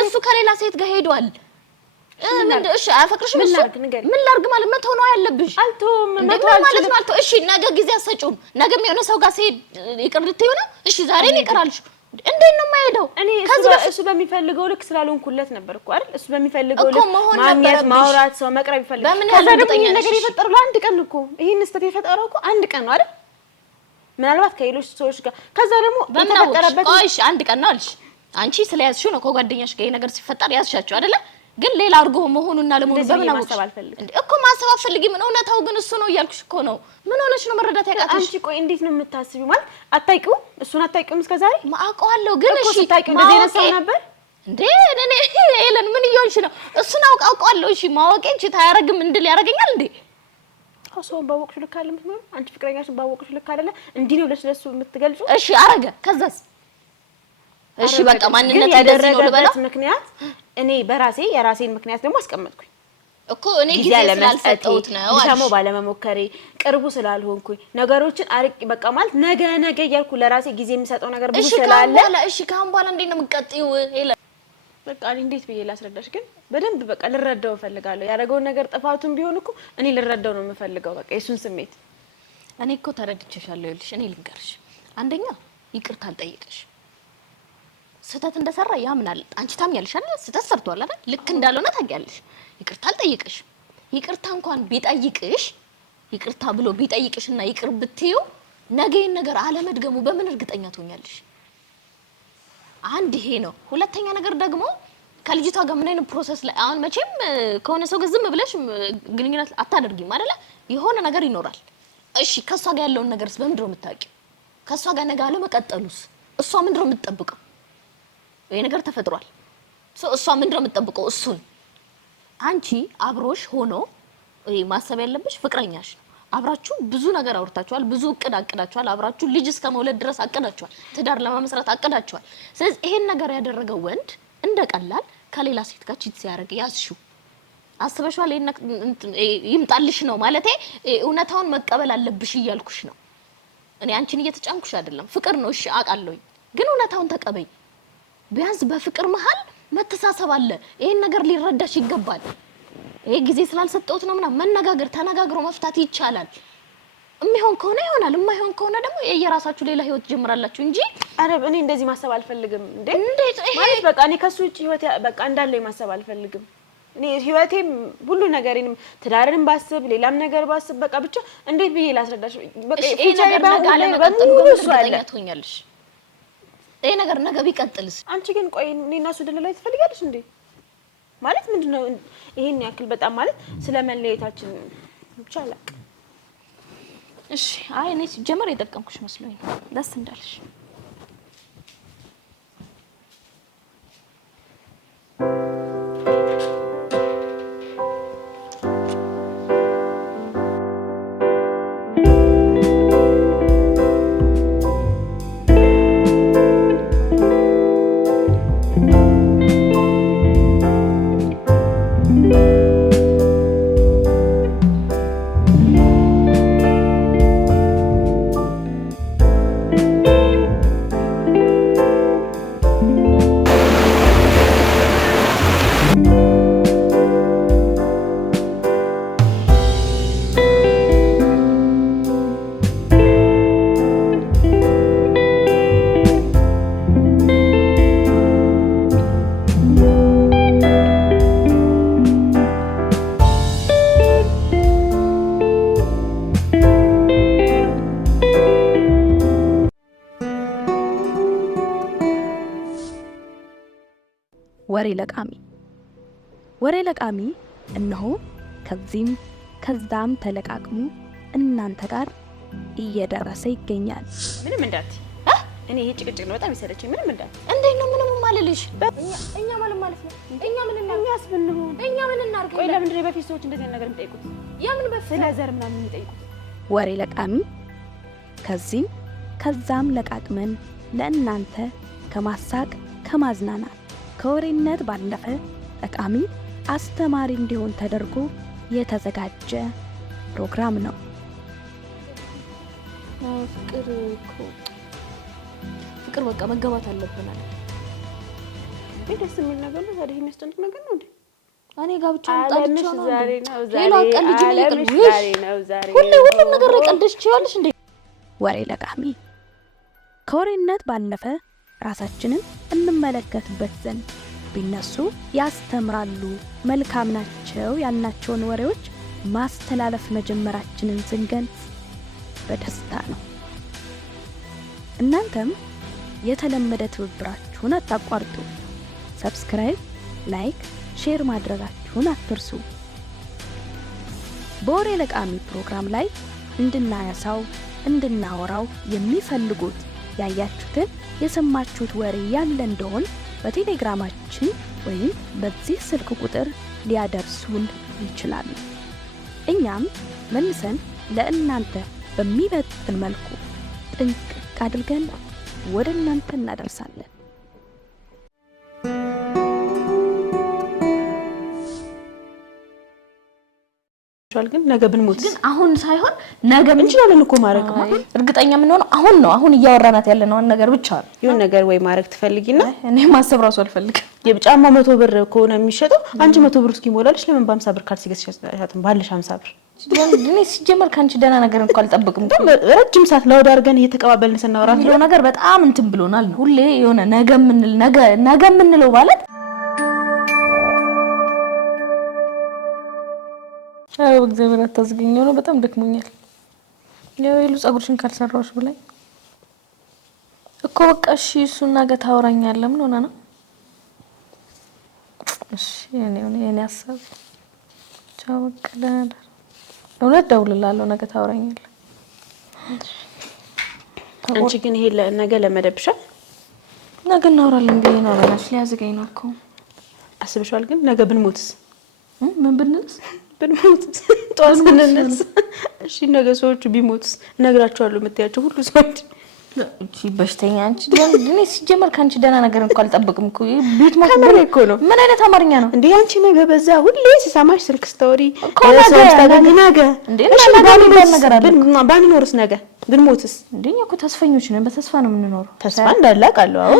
እሱ ከሌላ ሴት ጋር ሄዷል። እሺ አፈቅርሽም እሱ ምን ላርግ ማለት መተው ነው ያለብሽ። አልተውም ማለት ነው አልተው። እሺ ነገ ጊዜ አሰጪውም። ነገም የሆነ ሰው ጋር ሲሄድ ይቅር ልትይው ነው? እሺ ዛሬ ነው ይቅራልሽ። እንዴት ነው የማይሄደው? እኔ እሱ በሚፈልገው ልክ ስላልሆንኩለት ነበር እኮ አይደል? እሱ በሚፈልገው ልክ ማግኘት፣ ማውራት፣ ሰው መቅረብ ይፈልጋል። ከዛ ደግሞ ይሄን ነገር የፈጠረው ለአንድ ቀን እኮ ይሄን ስህተት የፈጠረው እኮ አንድ ቀን ነው አይደል? ምናልባት ከሌሎች ሰዎች ጋር ከዛ ደግሞ የተፈጠረበት ቆይሽ አንድ ቀን ነው አልሽ። አንቺ ስለያዝሽው ነው ከጓደኛሽ ጋር ይሄ ነገር ሲፈጠር ያዝሻቸው አይደለ? ግን ሌላ አድርጎ መሆኑና ለመሆኑ በምን አወቅሽ እኮ? ማሰብ አትፈልጊም። እውነታው ግን እሱ ነው እያልኩሽ እኮ ነው። ምን ሆነሽ ነው መረዳት ያቃተሽ? አንቺ ቆይ እንዴት ነው የምታስቢው? ማለት አታውቂውም? እሱን አታውቂውም እስከዛሬ? አውቀዋለሁ ግን እሺ ታውቂው እንደዚህ አይነት ሰው ነበር እንዴ? እኔ ኤለን ምን እየሆንሽ ነው? እሱን አውቀዋለሁ። እሺ ማወቄ እንጂ ታያረግም እንድል ያረጋኛል እንዴ? ሰውን ባወቅሽ ልክ አይደለም ማለት አንቺ ፍቅረኛሽን ባወቅሽ ልክ አይደለም እንዲህ ነው ለሱ የምትገልጹ? እሺ አረገ ከዛስ? እሺ በቃ ማንነት ያደረገበት ምክንያት እኔ በራሴ የራሴን ምክንያት ደግሞ አስቀመጥኩኝ እኮ እኔ ጊዜ ስላልሰጠሁት ነው አልሽ። ባለመሞከሬ ቅርቡ ስላልሆንኩኝ ነገሮችን አርቂ በቃ ማለት ነገ እያልኩ ለራሴ ጊዜ የሚሰጠው ነገር ብዙ ስላለ እሺ ካሁን በኋላ እንዴት ነው የምትቀጥይው? በቃ እኔ እንዴት ብዬ ላስረዳሽ? ግን በደንብ በቃ ልረዳው እፈልጋለሁ። ያደረገውን ነገር ጥፋቱን ቢሆን እኮ እኔ ልረዳው ነው የምፈልገው። በቃ የሱን ስሜት እኔ እኮ ተረድቼሻለሁ። ይኸውልሽ እኔ ልንገርሽ፣ አንደኛ ይቅርታ አልጠየቀሽ ስህተት እንደሰራ ያምናል። አንቺ ታምኛለሽ አይደል? ስህተት ሰርቷል አይደል? ልክ እንዳልሆነ ታውቂያለሽ። ይቅርታ አልጠየቀሽ። ይቅርታ እንኳን ቢጠይቅሽ ይቅርታ ብሎ ቢጠይቅሽና ይቅር ብትዩ ነገን ነገር አለመድገሙ በምን እርግጠኛ ትሆኛለሽ? አንድ ይሄ ነው። ሁለተኛ ነገር ደግሞ ከልጅቷ ጋር ምን አይነት ፕሮሰስ ላይ አሁን መቼም ከሆነ ሰው ጋር ዝም ብለሽ ግንኙነት አታደርጊም አይደለ? የሆነ ነገር ይኖራል። እሺ ከሷ ጋር ያለውን ነገርስ በምንድን ነው የምታውቂው? ከሷ ጋር ነገ አለመቀጠሉስ እሷ ምንድን ነው የምትጠብቀው? ይሄ ነገር ተፈጥሯል። እሷ ምንድን ነው የምትጠብቀው? እሱን አንቺ አብሮሽ ሆኖ ማሰብ ያለብሽ ፍቅረኛሽ ነው። አብራችሁ ብዙ ነገር አውርታችኋል፣ ብዙ እቅድ አቅዳችኋል፣ አብራችሁ ልጅ እስከ መውለድ ድረስ አቅዳችኋል፣ ትዳር ለማመስረት አቅዳችኋል። ስለዚህ ይሄን ነገር ያደረገው ወንድ እንደቀላል ከሌላ ሴት ጋር ቺት ሲያደርግ ያዝሽው አስበሽዋል? ይምጣልሽ ነው ማለቴ እውነታውን መቀበል አለብሽ እያልኩሽ ነው። እኔ አንቺን እየተጫንኩሽ አይደለም። ፍቅር ነው እሺ አውቃለሁኝ፣ ግን እውነታውን ተቀበይ። ቢያንስ በፍቅር መሃል መተሳሰብ አለ። ይሄን ነገር ሊረዳሽ ይገባል። ይሄ ጊዜ ስላልሰጠሁት ነው ምናምን መነጋገር ተነጋግሮ መፍታት ይቻላል። የሚሆን ከሆነ ይሆናል፣ የማይሆን ከሆነ ደግሞ የራሳችሁ ሌላ ህይወት ጀምራላችሁ እንጂ አረብ እኔ እንደዚህ ማሰብ አልፈልግም። እንዴት ማለት በቃ እኔ ከሱ ውጪ ህይወት በቃ እንዳለኝ ማሰብ አልፈልግም። እኔ ህይወቴም ሁሉ ነገሬንም ትዳርንም ባስብ ሌላም ነገር ባስብ በቃ ብቻ እንዴት ብዬ ላስረዳሽ? በቃ ይሄ ነገር ነገ አለመቀጠሉ በምን ትሆኛለሽ? ይሄ ነገር ነገ ቢቀጥልስ? አንቺ ግን ቆይ እኔና እሱ ላይ ትፈልጋለሽ እንዴ? ማለት ምንድነው ይሄን ያክል በጣም ማለት ስለመለየታችን ብቻ አላውቅም። እሺ አይ እኔ ሲጀመር የጠቀምኩሽ መስሎኝ ነው። ደስ እንዳልሽ ወሬ ለቃሚ እነሆ ከዚህም ከዛም ተለቃቅሙ እናንተ ጋር እየደረሰ ይገኛል። ምንም እንዳት እኔ ይሄ ጭቅጭቅ ነው በጣም ይሰለችኝ። ምንም እንዳት እንዴት ነው ምንም ማለልሽ እኛ ማለት ነው እኛ ምን እናስብንሆን እኛ ምን እናርግ ቆይ ለምንድን ነው በፊት ሰዎች እንደዚህ ነገር የሚጠይቁት ያምን በፊት ስለዘር ምናምን የሚጠይቁት ወሬ ለቃሚ ከዚህም ከዛም ለቃቅመን ለእናንተ ከማሳቅ ከማዝናናት ከወሬነት ባለፈ ጠቃሚ አስተማሪ እንዲሆን ተደርጎ የተዘጋጀ ፕሮግራም ነው። ፍቅር በቃ መገባት አለብናል። ደስ የሚል ነገር ነው። ታዲያ የሚያስጨንቅ ነገር ነው እንዴ? እኔ ጋብቻ ወጣልሽ ነው ዛሬ ነው ሌላ ቀልጅ ነው ሁሉም ነገር ላይ ቀልድሽ ይችላልሽ እንዴ? ወሬ ለቃሚ ከወሬነት ባለፈ ራሳችንን እንመለከትበት ዘንድ ቢነሱ ያስተምራሉ፣ መልካም ናቸው ያልናቸውን ወሬዎች ማስተላለፍ መጀመራችንን ስንገልጽ በደስታ ነው። እናንተም የተለመደ ትብብራችሁን አታቋርጡ። ሰብስክራይብ፣ ላይክ፣ ሼር ማድረጋችሁን አትርሱ። በወሬ ለቃሚ ፕሮግራም ላይ እንድናያሳው እንድናወራው የሚፈልጉት ያያችሁትን የሰማችሁት ወሬ ያለ እንደሆን በቴሌግራማችን ወይም በዚህ ስልክ ቁጥር ሊያደርሱን ይችላሉ። እኛም መልሰን ለእናንተ በሚመጥን መልኩ ጥንቅቅ አድርገን ወደ እናንተ እናደርሳለን። ግን ነገ ብንሞት ግን አሁን ሳይሆን ነገ እንችላለን እኮ ማድረግ እርግጠኛ ምን ሆነ አሁን ነው አሁን እያወራናት ያለነው ነገር ብቻ ነው። ይሁን ነገር ወይ ማድረግ ትፈልጊና እኔ ማሰብ ራሱ አልፈልግም። የጫማ 100 ብር ከሆነ የሚሸጠው አንቺ 100 ብር እስኪሞላልሽ ለምን በ50 ብር ካልሲ ገዝተሻትም ባለሽ 50 ብር እኔ ሲጀመር ካንቺ ደህና ነገር እንኳን አልጠብቅም። ረጅም ሰዓት ለወድ አድርገን እየተቀባበልን ስናወራት ነው ነገር በጣም እንትን ብሎናል። ሁሌ የሆነ ነገ ምንለው ማለት አው እግዚአብሔር አታዝገኘው ነው። በጣም ደክሞኛል። ያው ይሉ ጸጉርሽን ካልሰራውሽ ብላይ እኮ በቃ እሺ እሱን ነገ ታወራኛለህ። ምን ሆነ ነው? እሺ እኔ ሀሳብ ቻው በቃ ደህና እውነት ደውልልሃለሁ። ነገ ታወራኛለህ። አንቺ ግን ይሄ ነገ ለመደብሻል ነገ እናወራለን ብዬ ነው አላሽ ሊያዝገኝ ነው እኮ አስብሻል። ግን ነገ ብንሞትስ ምን ብንልስ ብንሞትስ ጧት ብንነስ እሺ ነገ ሰዎች ቢሞትስ ነግራቸዋለሁ የምትያቸው ሁሉ ሰዎች እቺ በሽተኛ አንቺ ደኔ ሲጀመር ካንቺ ደህና ነገር እንኳን አልጠብቅም እኮ ቤት ማከበል እኮ ነው። ምን አይነት አማርኛ ነው እንዴ አንቺ? ነገ በዛ ሁሌ ሲሰማሽ ስልክ ስቶሪ ነገ እንዴ ነገር አለ ባንኖርስ ነገ ብንሞትስ? እንደኛ እኮ ተስፈኞች ነን። በተስፋ ነው የምንኖረው። ተስፋ እንዳላቃለሁ። አዎ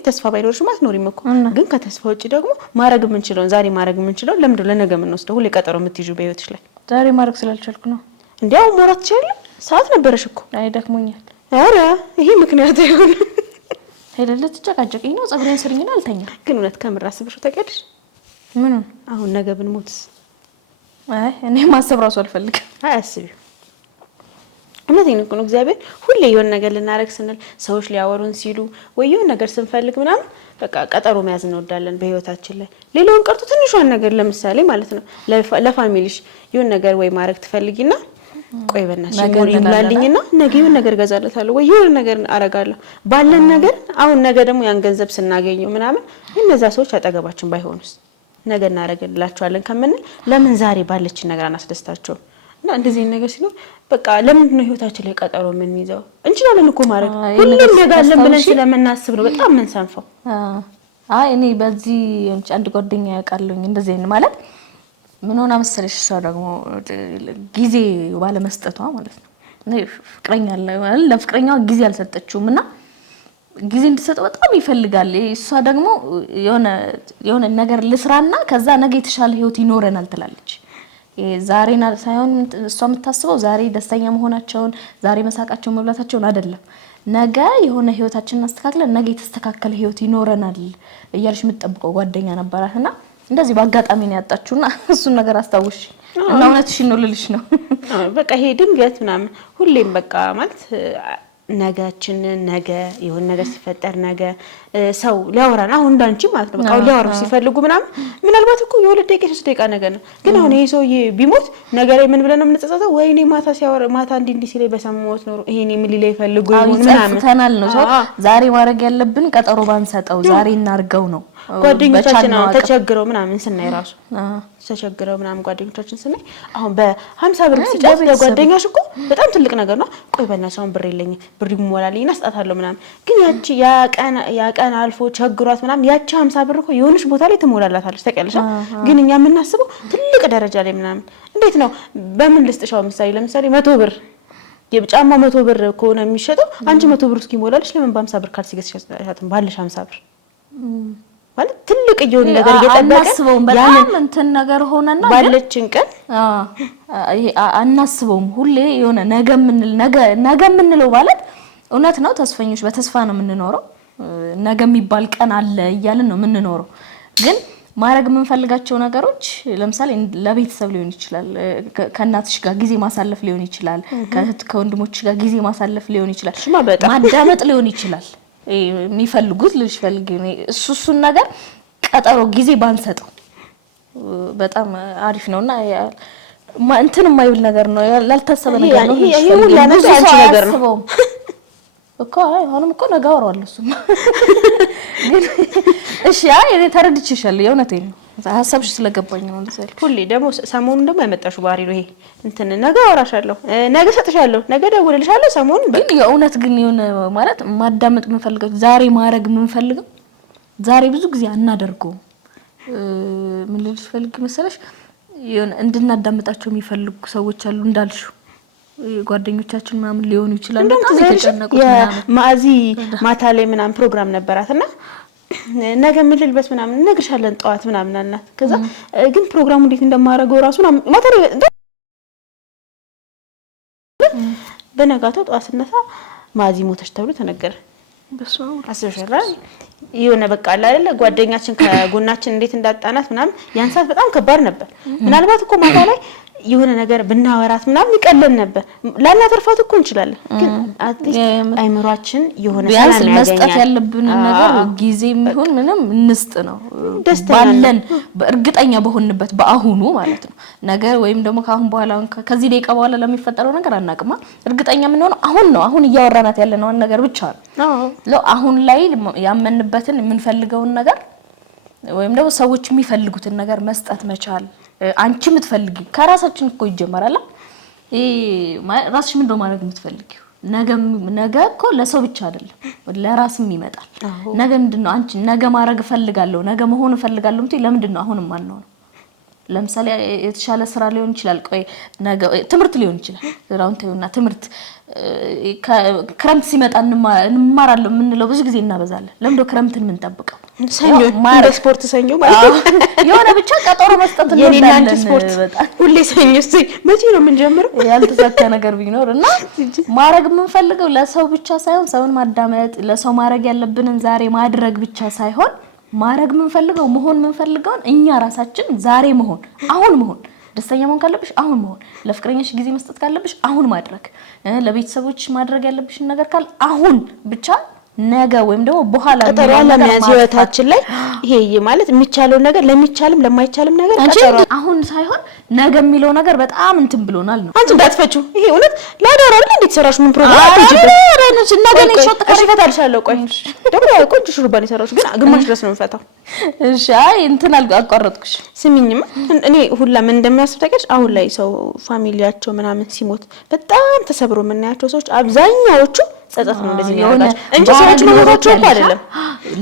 ተስፋ ባይኖርሽማ አትኖሪም እኮ። ግን ከተስፋ ውጪ ደግሞ ማረግ የምንችለው ዛሬ ማረግ የምንችለው ለምንድነው ለነገ የምንወስደው? ሁሌ ቀጠሮ የምትይዙ በህይወትሽ ላይ ዛሬ ማረግ ስላልቻልኩ ነው። እንዴው ሞራት ይችላል። ሰዓት ነበረሽ እኮ። አይ ደክሞኛል። ኧረ ይሄ ምክንያት አይሆንም። ሄደለ ተጨቃጨቀኝ ነው ጸጉሬን ስርኝና አልተኛ። ግን እውነት ከምር አስበሽው ታውቂያለሽ? ምን አሁን ነገ ብንሞትስ? አይ እኔ ማሰብ ራሱ አልፈልግም። አይ አስቢው። እውነቴን እኮ ነው። እግዚአብሔር ሁሌ የሆነ ነገር ልናረግ ስንል ሰዎች ሊያወሩን ሲሉ ወይ የሆነ ነገር ስንፈልግ ምናምን በቃ ቀጠሮ መያዝ እንወዳለን በህይወታችን ላይ። ሌላውን ቀርቶ ትንሿን ነገር ለምሳሌ ማለት ነው ለፋሚሊሽ የሆነ ነገር ወይ ማረግ ትፈልጊና ቆይ በእናትሽ ሞሪ ይምላልኝና ነገ የሆነ ነገር ገዛለታለሁ ወይ የሆነ ነገር አረጋለሁ ባለን ነገር አሁን ነገ ደግሞ ያን ገንዘብ ስናገኘው ምናምን እነዛ ሰዎች አጠገባችን ባይሆኑስ ነገ እናረጋላችኋለን ከምንል ለምን ዛሬ ባለችን ነገር አናስደስታቸው? እና እንደዚህ ነገር ሲኖር በቃ ለምንድን ነው ህይወታችን ላይ ቀጠሮ ምን ይዘው እንችላለን እኮ ማረግ ሁሉም ነገ ብለን ስለምናስብ ነው በጣም ምን ሰንፈው። አይ እኔ በዚህ አንድ ጓደኛ ያውቃለኝ እንደዚህ ነው ማለት ምን ሆነ መሰለሽ እሷ ደግሞ ጊዜ ባለ መስጠቷ ማለት ነው። እኔ ፍቅረኛ አለ ለፍቅረኛው ጊዜ አልሰጠችውም እና ጊዜ እንድትሰጠው በጣም ይፈልጋል። እሷ ደግሞ የሆነ ነገር ልስራና ከዛ ነገ የተሻለ ህይወት ይኖረናል ትላለች። ዛሬና ሳይሆን እሷ የምታስበው ዛሬ ደስተኛ መሆናቸውን ዛሬ መሳቃቸውን መብላታቸውን አይደለም። ነገ የሆነ ህይወታችንን አስተካክለን ነገ የተስተካከለ ህይወት ይኖረናል እያልሽ የምትጠብቀው ጓደኛ ነበራትና እንደዚህ በአጋጣሚ ነው ያጣችውና እሱን ነገር አስታውሽ እና እውነትሽን ነው ልልሽ ነው። በቃ ይሄ ድንገት ምናምን ሁሌም በቃ ማለት ነገያችንን ነገ የሆነ ነገር ሲፈጠር ነገ ሰው ሊያወራን አሁን እንዳንቺ ማለት ነው በቃ ሊያወራው ሲፈልጉ ምናልባት እኮ የሁለት ደቂቃ 3 ደቂቃ ነገር ነው ግን አሁን ይሄ ሰውዬ ቢሞት ነገ ላይ ምን ብለን ነው የምንጸጸተው ወይኔ ማታ ሲያወራ ማታ እንዲህ ሲለኝ በሰማሁት ነው ይሄኔ ምን ሊለኝ ይፈልጉ ይሆን ምናምን ተናል ነው ሰው ዛሬ ማድረግ ያለብን ቀጠሮ ባንሰጠው ዛሬ እናርገው ነው ጓደኞቻችን ተቸግረው ምናምን ስናይ ራሱ ተቸግረው ምናምን ጓደኞቻችን ስናይ አሁን በ50 ብር ሲጫስ ለጓደኛሽ እኮ በጣም ትልቅ ነገር ነው ቆይ በእናትሽ ብር የለኝም ብር ይሞላልኝ እናስጣታለሁ ምናምን ግን ያቺ ያቀን አልፎ ቸግሯት ምናምን ያቺ 50 ብር እኮ የሆነች ቦታ ላይ ትሞላላታለች ታውቂያለሽ ግን እኛ የምናስበው ትልቅ ደረጃ ላይ ምናምን እንዴት ነው በምን ልስጥሻው ለምሳሌ 100 ብር የጫማ 100 ብር ከሆነ የሚሸጠው አንቺ 100 ብር እስኪሞላልሽ ለምን በ50 ብር ካልሲ ገዝተሻት ባለሽ 50 ብር ማለት ትልቅ የሆነ ነገር እየጠበቀን በጣም እንትን ነገር ሆነና ባለችን ቀን አናስበውም ሁሌ የሆነ ነገ ምንለው ማለት እውነት ነው ተስፈኞች በተስፋ ነው የምንኖረው ነገ የሚባል ቀን አለ እያልን ነው የምንኖረው ግን ማረግ የምንፈልጋቸው ነገሮች ለምሳሌ ለቤተሰብ ሊሆን ይችላል ከእናትሽ ጋር ጊዜ ማሳለፍ ሊሆን ይችላል ከወንድሞች ጋር ጊዜ ማሳለፍ ሊሆን ይችላል ማዳመጥ ሊሆን ይችላል የሚፈልጉት ልጅ ፈልጊ እሱን ነገር ቀጠሮ ጊዜ ባንሰጠው በጣም አሪፍ ነውና እንትን የማይብል ነገር ነው ያልታሰበ ነገር ነው ይሄ ሁሉ ነገር ነው እኮ አሁንም እኮ ነገ አወራዋለሁ እሱማ ግን እሺ እኔ ተረድቼሻለሁ የእውነቴን ነው ሀሳብሽ ስለገባኝ ነው እንደዚህ ሁሌ ደግሞ ሰሞኑን ደግሞ ያመጣሽው ባህሪ ነው ይሄ እንትን ነገ አወራሻለሁ ነገ ሰጥሻለሁ ነገ ደውልልሻለሁ ሰሞኑን ግን የእውነት ግን የሆነ ማለት ማዳመጥ የምንፈልገው ዛሬ ማረግ የምንፈልገው ዛሬ ብዙ ጊዜ አናደርገው ምን ልልሽ ፈልግ መሰለሽ የሆነ እንድናዳምጣቸው የሚፈልጉ ሰዎች አሉ እንዳልሽው ጓደኞቻችን ምናምን ሊሆኑ ይችላል በጣም የተጨነቁት ማዚ ማታ ላይ ምናምን ፕሮግራም ነበራትና ነገ ምን ልልበስ ምናምን እነግርሻለን ጠዋት ምናምን አላት ከዛ ግን ፕሮግራሙ እንዴት እንደማረገው ራሱን ማታ ላይ በነጋታው ጠዋት ስነሳ ማዚ ሞተች ተብሎ ተነገረ በሷው አስበሻል የሆነ በቃ አይደለ ጓደኛችን ከጎናችን እንዴት እንዳጣናት ምናምን ያን ሰዓት በጣም ከባድ ነበር ምናልባት እኮ ማታ ላይ የሆነ ነገር ብናወራት ምናምን ይቀለል ነበር ላናተርፋት እኮ እንችላለን ግን አትሊስት አይምሯችን የሆነ ሰላም ያገኛል መስጠት ያለብን ነገር ጊዜም ይሁን ምንም እንስጥ ነው ባለን በእርግጠኛ በሆንበት በአሁኑ ማለት ነው ነገር ወይም ደግሞ ካሁን በኋላ ከዚህ ደቂቃ በኋላ ለሚፈጠረው ነገር አናቅማ እርግጠኛ ምን ሆነ አሁን ነው አሁን ያወራናት ያለነው ነገር ብቻ ነው አሁን ላይ ያመንበትን የምንፈልገውን ነገር ወይም ደግሞ ሰዎች የሚፈልጉትን ነገር መስጠት መቻል አንቺ የምትፈልጊ ከራሳችን እኮ ይጀመራል ራስሽ ምን እንደማድረግ የምትፈልጊው ነገ እኮ ለሰው ብቻ አይደለም ለራስም ይመጣል ነገ ምንድነው አንቺ ነገ ማድረግ ፈልጋለሁ ነገ መሆን ፈልጋለሁ እንት ለምንድነው አሁንም ማን ነው ለምሳሌ የተሻለ ስራ ሊሆን ይችላል ቆይ ነገ ትምርት ሊሆን ይችላል ራውን ተውና ትምርት ክረምት ሲመጣ እንማራለን ምንለው ብዙ ጊዜ እናበዛለን ለምንድነው ክረምትን ምን ተጠብቀው ሰኞ ማለት ስፖርት ሰኞ ማለት የሆነ ብቻ ቀጠሮ መስጠት ነው የኔናንቺ ስፖርት ሁሌ ሰኞ መቼ ነው የምንጀምረው ያልተሳካ ነገር ቢኖርና ማረግ የምንፈልገው ለሰው ብቻ ሳይሆን ሰውን ማዳመጥ ለሰው ማረግ ያለብንን ዛሬ ማድረግ ብቻ ሳይሆን ማረግ የምንፈልገው መሆን የምንፈልገው እኛ ራሳችን ዛሬ መሆን አሁን መሆን ደስተኛ መሆን ካለብሽ አሁን መሆን ለፍቅረኛሽ ጊዜ መስጠት ካለብሽ አሁን ማድረግ ለቤተሰቦች ማድረግ ያለብሽን ነገር ካል አሁን ብቻ ነገ ወይም ደግሞ በኋላ ቀጠሮ ለማያዝ ህይወታችን ላይ ይሄ ማለት የሚቻለው ነገር ለሚቻልም ለማይቻልም ነገር ቀጠሮ አሁን ሳይሆን ነገ የሚለው ነገር በጣም እንትን ብሎናል ነው አንቺ እንዳትፈጪው ይሄ እውነት ላዳራ አይደል እንዴት ሰራሽ ምን ፕሮግራም አትጅበት ነገ ነው ሾጥ ከሽፈታልሻለሁ ቆይ ደግሞ ያው ቆንጆ ሹሩባን የሰራሽ ግን ግማሽ ድረስ ነው የምፈታው እሺ አይ እንትን አቋረጥኩሽ ስሚኝማ እኔ ሁላም እንደሚያስብ ታውቂያለሽ አሁን ላይ ሰው ፋሚሊያቸው ምናምን ሲሞት በጣም ተሰብሮ የምናያቸው ሰዎች አብዛኛዎቹ ጸጸት ነው እንደዚህ ያደርጋቸው እንጂ ሰዎች መሞታቸው እኮ አይደለም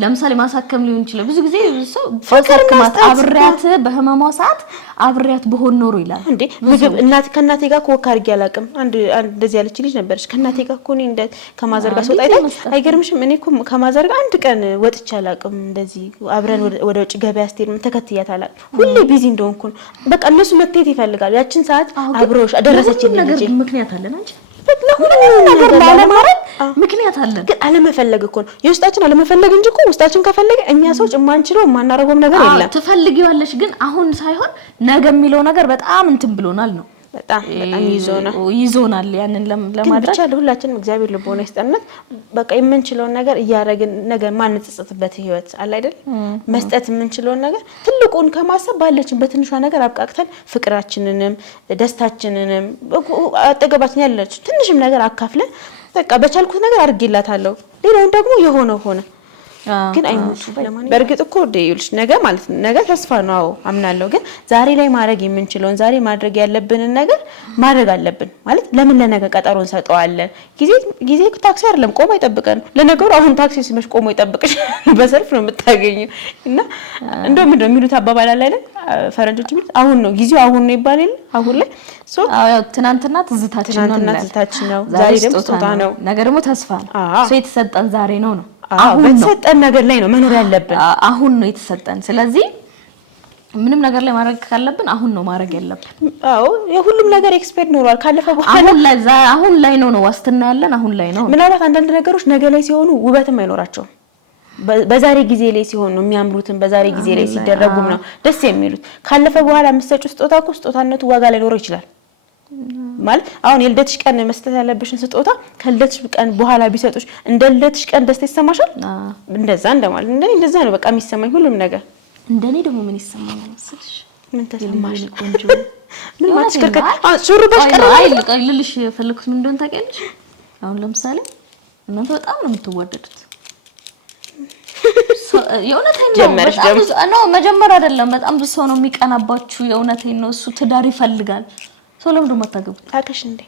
ለምሳሌ ማሳከም ሊሆን ይችላል ብዙ ጊዜ ሰው ፈከርማት አብሪያት በህመሟ ሰዓት አብሪያት በሆን ኖሮ ይላል እንዴ ምግብ ከእናቴ ጋር ኮክ አድርጌ አላውቅም አንድ እንደዚህ ያለች ልጅ ነበረች ከእናቴ ጋር እኮ እኔ እንደ ከማዘር ጋር ስወጣ አይገርምሽም እኔ እኮ ከማዘር ጋር አንድ ቀን ወጥቼ አላውቅም እንደዚህ አብረን ወደ ውጭ ገበያ ስትሄድ ተከትያት አላውቅም ሁሌ ቢዚ እንደሆንኩ ነው በቃ እነሱ መተት ይፈልጋሉ ያችን ሰዓት አብሮሽ አደረሰችኝ ልጅ ምክንያት አለን አንቺ ለሁሉ ነገር ላለማረግ ምክንያት አለን ግን አለመፈለግ እኮ ነው የውስጣችን አለመፈለግ እንጂ እኮ ውስጣችን ከፈለገ እኛ ሰዎች ማንችለው ማናረገው ነገር የለም ትፈልጊዋለሽ ግን አሁን ሳይሆን ነገ የሚለው ነገር በጣም እንትን ብሎናል ነው በጣም ይዞናል ያንን ለማድረግ ብቻ ሁላችንም እግዚአብሔር ልቦና ይስጠንና በቃ የምንችለውን ነገር እያረግን ነገር ማንጽጽትበት ህይወት አለ አይደል መስጠት የምንችለውን ነገር ትልቁን ከማሰብ ባለችን በትንሿ ነገር አብቃቅተን ፍቅራችንንም ደስታችንንም አጠገባችን ያለች ትንሽም ነገር አካፍለን በቃ በቻልኩት ነገር አድርጌላታለሁ ሌላውን ደግሞ የሆነው ሆነ ግን አይሞቱ በርግጥ እኮ ደይልሽ ነገ ማለት ነው ነገ ተስፋ ነው አምናለሁ ግን ዛሬ ላይ ማድረግ የምንችለውን ዛሬ ማድረግ ያለብንን ነገር ማድረግ አለብን ማለት ለምን ለነገ ቀጠሮን ሰጠዋለን ጊዜ ታክሲ አይደለም ቆሞ ይጠብቀን ለነገሩ አሁን ታክሲ ሲመሽ ቆሞ ይጠብቅሽ በሰልፍ ነው የምታገኘው እና እንደውም የሚሉት አባባል አለ አይደል ፈረንጆች የሚሉት አሁን ነው ጊዜው አሁን ነው ይባላል አሁን ላይ ትናንትና ትዝታችን ነው ዛሬ ደግሞ ስጦታ ነው ነገ ደግሞ ተስፋ ነው የተሰጠን ዛሬ ነው በተሰጠን ነገር ላይ ነው መኖር ያለብን አሁን ነው የተሰጠን ስለዚህ ምንም ነገር ላይ ማድረግ ካለብን አሁን ነው ማድረግ ያለብን የሁሉም ነገር ኤክስፔክት ኖሯል ካለፈ በኋላ አሁን ላይ ነው ዋስትና ያለን አሁን ላይ ነው ምናልባት አንዳንድ ነገሮች ነገ ላይ ሲሆኑ ውበትም አይኖራቸውም በዛሬ ጊዜ ላይ ሲሆን ነው የሚያምሩትን በዛሬ ጊዜ ላይ ሲደረጉም ነው ደስ የሚሉት ካለፈ በኋላ መስጠት ስጦታነቱ ዋጋ ላይ ኖሮ ይችላል ማለት አሁን የልደትሽ ቀን መስጠት ያለብሽን ስጦታ ከልደትሽ ቀን በኋላ ቢሰጡሽ እንደ ልደትሽ ቀን ደስታ ይሰማሻል እንደዛ እንደማለት እንደዛ ነው በቃ የሚሰማኝ ሁሉም ነገር እንደኔ ደግሞ ምን ይሰማኛል መሰለሽ ምን ተሰማሽ ቆንጆ ምን ማለት ከርከ ሹሩባሽ ልልሽ ፈልኩት ምን እንደሆነ ታውቂያለሽ አሁን ለምሳሌ እናንተ በጣም ነው የምትወደዱት የእውነቴን ነው መጀመር አይደለም በጣም ብዙ ሰው ነው የሚቀናባችሁ የእውነቴን ነው እሱ ትዳር ይፈልጋል ሶሎም ደሞ ታገቡ ታከሽ እንዴ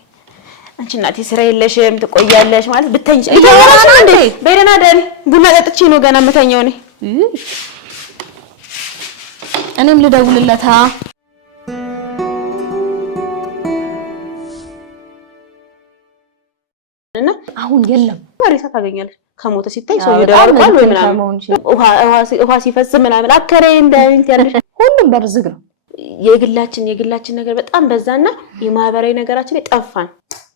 አንቺ እናቴ ስራ የለሽም ትቆያለሽ ማለት ብተኝ እያወራሽ እንዴ በደና ደን ቡና ጠጥቼ ነው ገና መተኛው ነኝ እኔም ልደውልለታ እና አሁን የለም ማሪሳ ታገኛለሽ ከሞተ ሲታይ ሰው ይደርቃል ወይ ምናምን ውሃ ሲፈስ ምናምን አከሬ እንዳይንት ያለሽ ሁሉም በርዝግ ነው የግላችን ነገር በጣም በዛና የማህበራዊ ነገራችን ላይ ጠፋን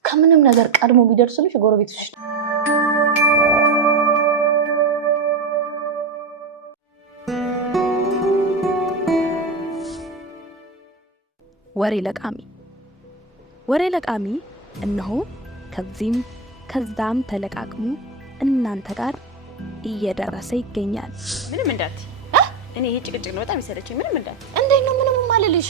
ከምንም ነገር ቀድሞ ቢደርሱልሽ ጎረቤቶች ወሬ ለቃሚ እነሆ ከዚህም ከዛም ተለቃቅሙ እናንተ ጋር እየደረሰ ይገኛል ምንም እንዳት እኔ ይሄ ጭቅጭቅ ነው በጣም ይሰለችኝ ምንም እንዳት እንዴት ነው ምንም ማለልሽ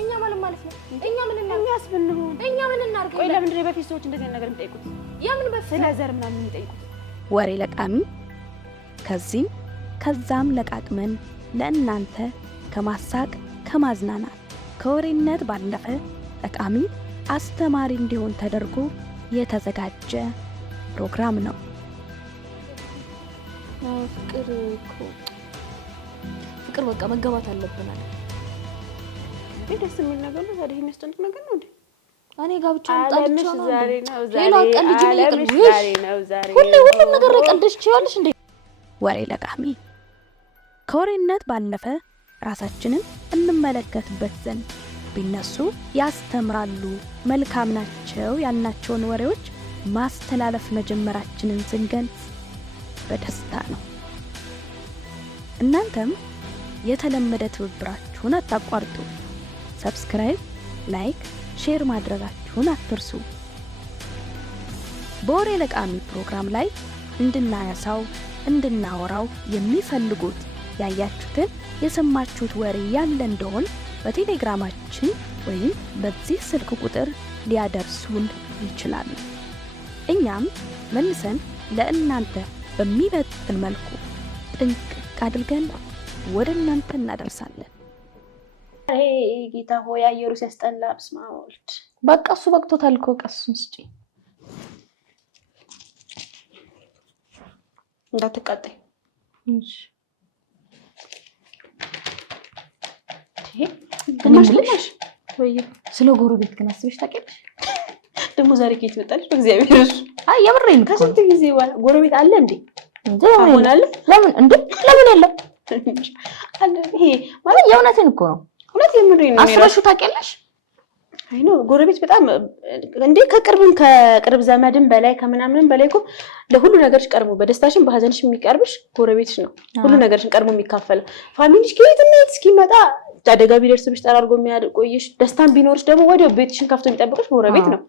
እኛ ማለት ነው እኛ ምን እናስብንሁ እኛ ምን እናርገው ቆይ ለምን ድሬ በፊት ሰዎች እንደዚህ ነገር የሚጠይቁት ያምን በፊት ለዘር ምናምን የሚጠይቁት ወሬ ለቃሚ ከዚህም ከዛም ለቃቅመን ለእናንተ ከማሳቅ ከማዝናናት ከወሬነት ባለፈ ጠቃሚ አስተማሪ እንዲሆን ተደርጎ የተዘጋጀ ፕሮግራም ነው ፍቅር በቃ መገባት አለብናል ደስ የሚል ነገር ነው ታዲያ የሚያስጨንቅ ነገር ነው እንዴ እኔ ጋብቻውን ጣልቻው ነው ዛሬ ነው ዛሬ ሁሉም ነገር ላይ ቀልደሽ ትችያለሽ እንዴ ወሬ ለቃሚ ከወሬነት ባለፈ ራሳችንን እንመለከትበት ዘንድ ቢነሱ ያስተምራሉ መልካም ናቸው ያልናቸውን ወሬዎች ማስተላለፍ መጀመራችንን ስንገልጽ በደስታ ነው እናንተም የተለመደ ትብብራችሁን አታቋርጡ ሰብስክራይብ ላይክ ሼር ማድረጋችሁን አትርሱ በወሬ ለቃሚ ፕሮግራም ላይ እንድናያሳው እንድናወራው የሚፈልጉት ያያችሁትን የሰማችሁት ወሬ ያለ እንደሆነ በቴሌግራማችን ወይም በዚህ ስልክ ቁጥር ሊያደርሱን ይችላሉ እኛም መልሰን ለእናንተ በሚበጥን መልኩ ጥንቅቅ አድርገን ወደ እናንተ እናደርሳለን ጌታ ሆይ አየሩ ሲያስጠላ በስመ አብ ወልድ በቃ እሱ በቅቶታል እኮ ቀሱን ስጪ እንዳትቃጠይ እሺ ግማሽ ወይ ስለ ጎረቤት ግን አስበሽ ታውቂያለሽ ደግሞ ዛሬ ከየት መጣልሽ በእግዚአብሔር አይ የምሬን ከስንት ጊዜ በኋላ ጎረቤት አለ እንዴ አሁን አለ ለምን የለም አለ ይሄ ማለት የእውነቴን እኮ ነው እውነት የምሬን ነው አስበሽው ታውቂያለሽ አይ ነው ጎረቤት በጣም እንዴ ከቅርብ ዘመድም በላይ ከምናምንም በላይ እኮ ለሁሉ ነገርሽ ቀርሞ በደስታሽም በሐዘንሽ የሚቀርብሽ ጎረቤትሽ ነው ሁሉ ነገርሽን ቀርሞ የሚካፈለው ፋሚሊሽ ከየት እስኪመጣ አደጋ ቢደርስብሽ ጠራርጎ የሚያቆይሽ ደስታን ቢኖርሽ ደግሞ ወዲያው ቤትሽን ከፍቶ የሚጠብቅሽ ጎረቤት ነው።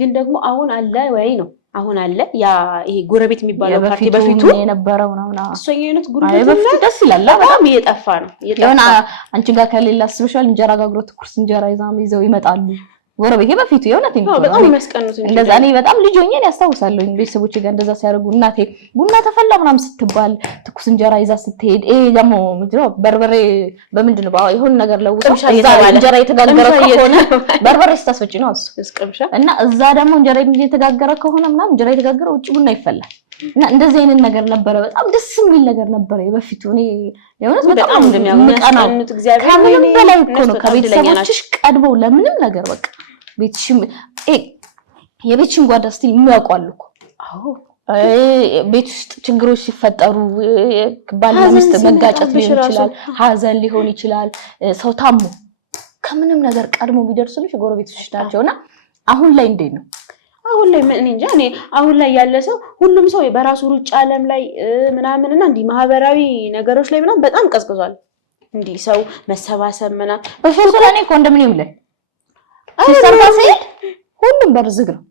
ግን ደግሞ አሁን አለ ወይ ነው አሁን አለ ያ ይሄ ጎረቤት የሚባለው ፓርቲ በፊቱ የነበረው ነው እሱኛ አይነት ጎረቤት ደስ ይላል። በጣም እየጠፋ ነው። የሆነ አንቺ ጋር ከሌላ አስበሻል እንጀራ ጋግሮ ትኩስ እንጀራ ይዘው ይመጣሉ ጎረቤት በፊቱ የሆነት ነው። በጣም የሚያስቀኑት እንደዛ እኔ በጣም ልጅ ሆኜ ያስታውሳለሁ ቤተሰቦቼ ጋር እንደዛ ሲያደርጉ እናቴ ቡና ተፈላ ምናምን ስትባል ትኩስ እንጀራ ይዛ ስትሄድ ደግሞ ምንድነው በርበሬ በምንድነው የሆነ ነገር ለውጦ እንጀራ የተጋገረ ከሆነ በርበሬ ስታስፈጭ ነው እሱ እና እዛ ደግሞ እንጀራ የተጋገረ ከሆነ ምናምን እንጀራ የተጋገረ ውጪ ቡና ይፈላል እና እንደዚህ አይነት ነገር ነበረ። በጣም ደስ የሚል ነገር ነበረ በፊቱ። እኔ የሆነስ በጣም እንደሚያስቀኑት እግዚአብሔር ከምንም በላይ እኮ ነው ከቤተሰቦችሽ ቀድመው ለምንም ነገር በቃ ቤትሽም የቤትሽን ጓዳ ስቲል የሚያውቋሉ እኮ። አዎ ቤት ውስጥ ችግሮች ሲፈጠሩ ባልና ሚስት መጋጨት ሊሆን ይችላል፣ ሀዘን ሊሆን ይችላል፣ ሰው ታሞ ከምንም ነገር ቀድሞ ቢደርሱልሽ ጎረቤቶችሽ ናቸውና አሁን ላይ እንዴት ነው? አሁን ላይ ምን እንጃ እኔ አሁን ላይ ያለ ሰው ሁሉም ሰው በራሱ ሩጫ ዓለም ላይ ምናምንና እንዲህ ማህበራዊ ነገሮች ላይ ምናምን በጣም ቀዝቅዟል። እንዲህ ሰው መሰባሰብ ምናምን በፈሰለኔ ኮንዶሚኒየም ላይ ሲሰርታሴ ሁሉም በርዝግ ነው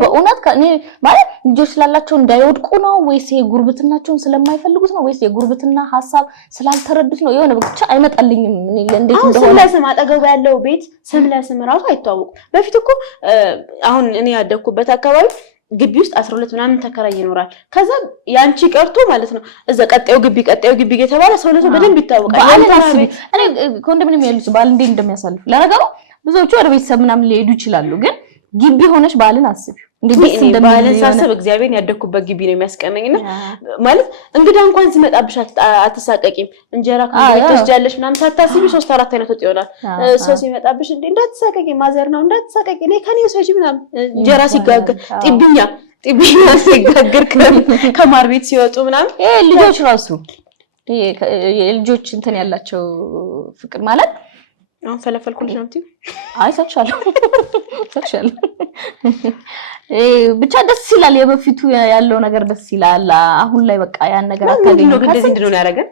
በእውነት ከኔ ማለት ልጆች ስላላቸው እንዳይወድቁ ነው ወይስ የጉርብትናቸውን ስለማይፈልጉት ነው ወይስ የጉርብትና ሐሳብ ስላልተረዱት ነው? የሆነ ብቻ አይመጣልኝም እንዴት እንደሆነ። ስም ለስም አጠገቡ ያለው ቤት ስም ለስም ራሱ አይተዋወቁም። በፊት እኮ አሁን እኔ ያደኩበት አካባቢ ግቢ ውስጥ 12 ምናምን ተከራይ ይኖራል። ከዛ ያንቺ ቀርቶ ማለት ነው እዛ ቀጣዩ ግቢ እየተባለ ሰው ለሰው በደንብ ይታወቃል። እኔ ኮንዶሚኒየም ያሉት ባል እንዴት እንደሚያሳልፍ ለነገሩ ብዙዎቹ ወደ ቤተሰብ ምናምን ሊሄዱ ይችላሉ ግን ግቢ ሆነሽ ባልን አስቢው እንዴት ባልን ሳስብ እግዚአብሔርን ያደኩበት ግቢ ነው የሚያስቀነኝና ማለት እንግዳ እንኳን ሲመጣብሽ አትሳቀቂም። እንጀራ ከቤት ትወስጃለሽ ምናምን ሳታስቢ 3-4 አይነት ወጥ ይሆናል። ሰው ሲመጣብሽ እንዳትሳቀቂ ማዘር ነው እንዳትሳቀቂ እኔ ከኔው ሰጂ ምናምን እንጀራ ሲጋገር ጢብኛ ሲጋገር ከማር ቤት ሲወጡ ምናምን ልጆች ራሱ ልጆች እንትን ያላቸው ፍቅር ማለት አሁን ፈለፈልኩልሽ ነው እንዴ? አይ ሰክሻለሁ ብቻ ደስ ይላል። የበፊቱ ያለው ነገር ደስ ይላል። አሁን ላይ በቃ ያን ነገር አታገኝ ነው። እንደዚህ እንደሆነ ያደረገን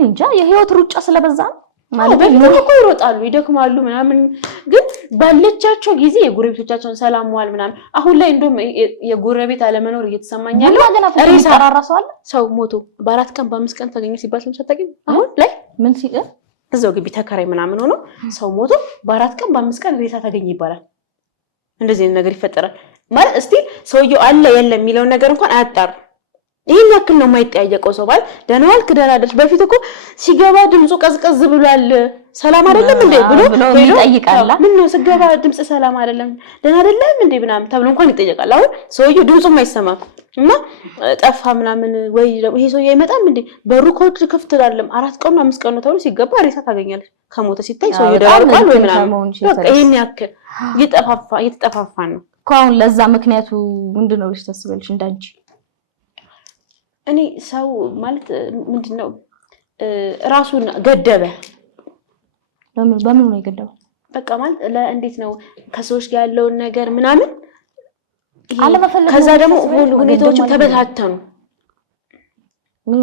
እንጃ የህይወት ሩጫ ስለበዛ ማለት ነው እኮ ይሮጣሉ ይደክማሉ ምናምን ግን ባለቻቸው ጊዜ የጎረቤቶቻቸውን ሰላም ዋል ምናምን። አሁን ላይ እንደውም የጎረቤት አለመኖር እየተሰማኛል። ሬሳ ራራሰዋል ሰው ሞቶ በ4 ቀን በ5 ቀን ተገኘ ሲባል ሰምተታቂ አሁን ላይ ምን ሲል እዛው ግቢ ተከራይ ምናምን ሆኖ ሰው ሞቶ በ4 ቀን በ5 ቀን ሬሳ ተገኘ ይባላል። እንደዚህ ነገር ይፈጠራል ማለት እስቲ ሰውየው አለ የለም የሚለው ነገር እንኳን አያጣር። ይሄን ያክል ነው የማይጠያየቀው ሰው ማለት ደህና ዋልክ ደህና አደርሽ። በፊት እኮ ሲገባ ድምፁ ቀዝቀዝ ብሏል ሰላም አይደለም እንዴ ብሎ ይጠይቃል። ምን ነው ሲገባ ድምጽ ሰላም አይደለም ደህና አይደለም እንዴ ምናምን ተብሎ እንኳን ይጠይቃል። አሁን ሰውየው ድምፁም አይሰማም እና ጠፋ ምናምን ወይ ይሄ ሰውዬ አይመጣም እንዴ በሩ ኮድ ክፍት አይደለም 4 ቀን 5 ቀን ነው ተብሎ ሲገባ ሬሳ ታገኛለች። ከሞተ ሲታይ ሰውዬው ደራርቋል ወይ ምናምን በቃ ይሄን ያክል እየተጠፋፋ ነው እኮ። አሁን ለዛ ምክንያቱ ምንድነው ልጅ ታስበልሽ እንዳንቺ? እኔ ሰው ማለት ምንድነው ራሱን ገደበ። በምን ነው የገደበው? በቃ ማለት ለእንዴት ነው ከሰዎች ጋር ያለውን ነገር ምናምን ከዛ ደግሞ ሁኔታዎች ተበታተኑ።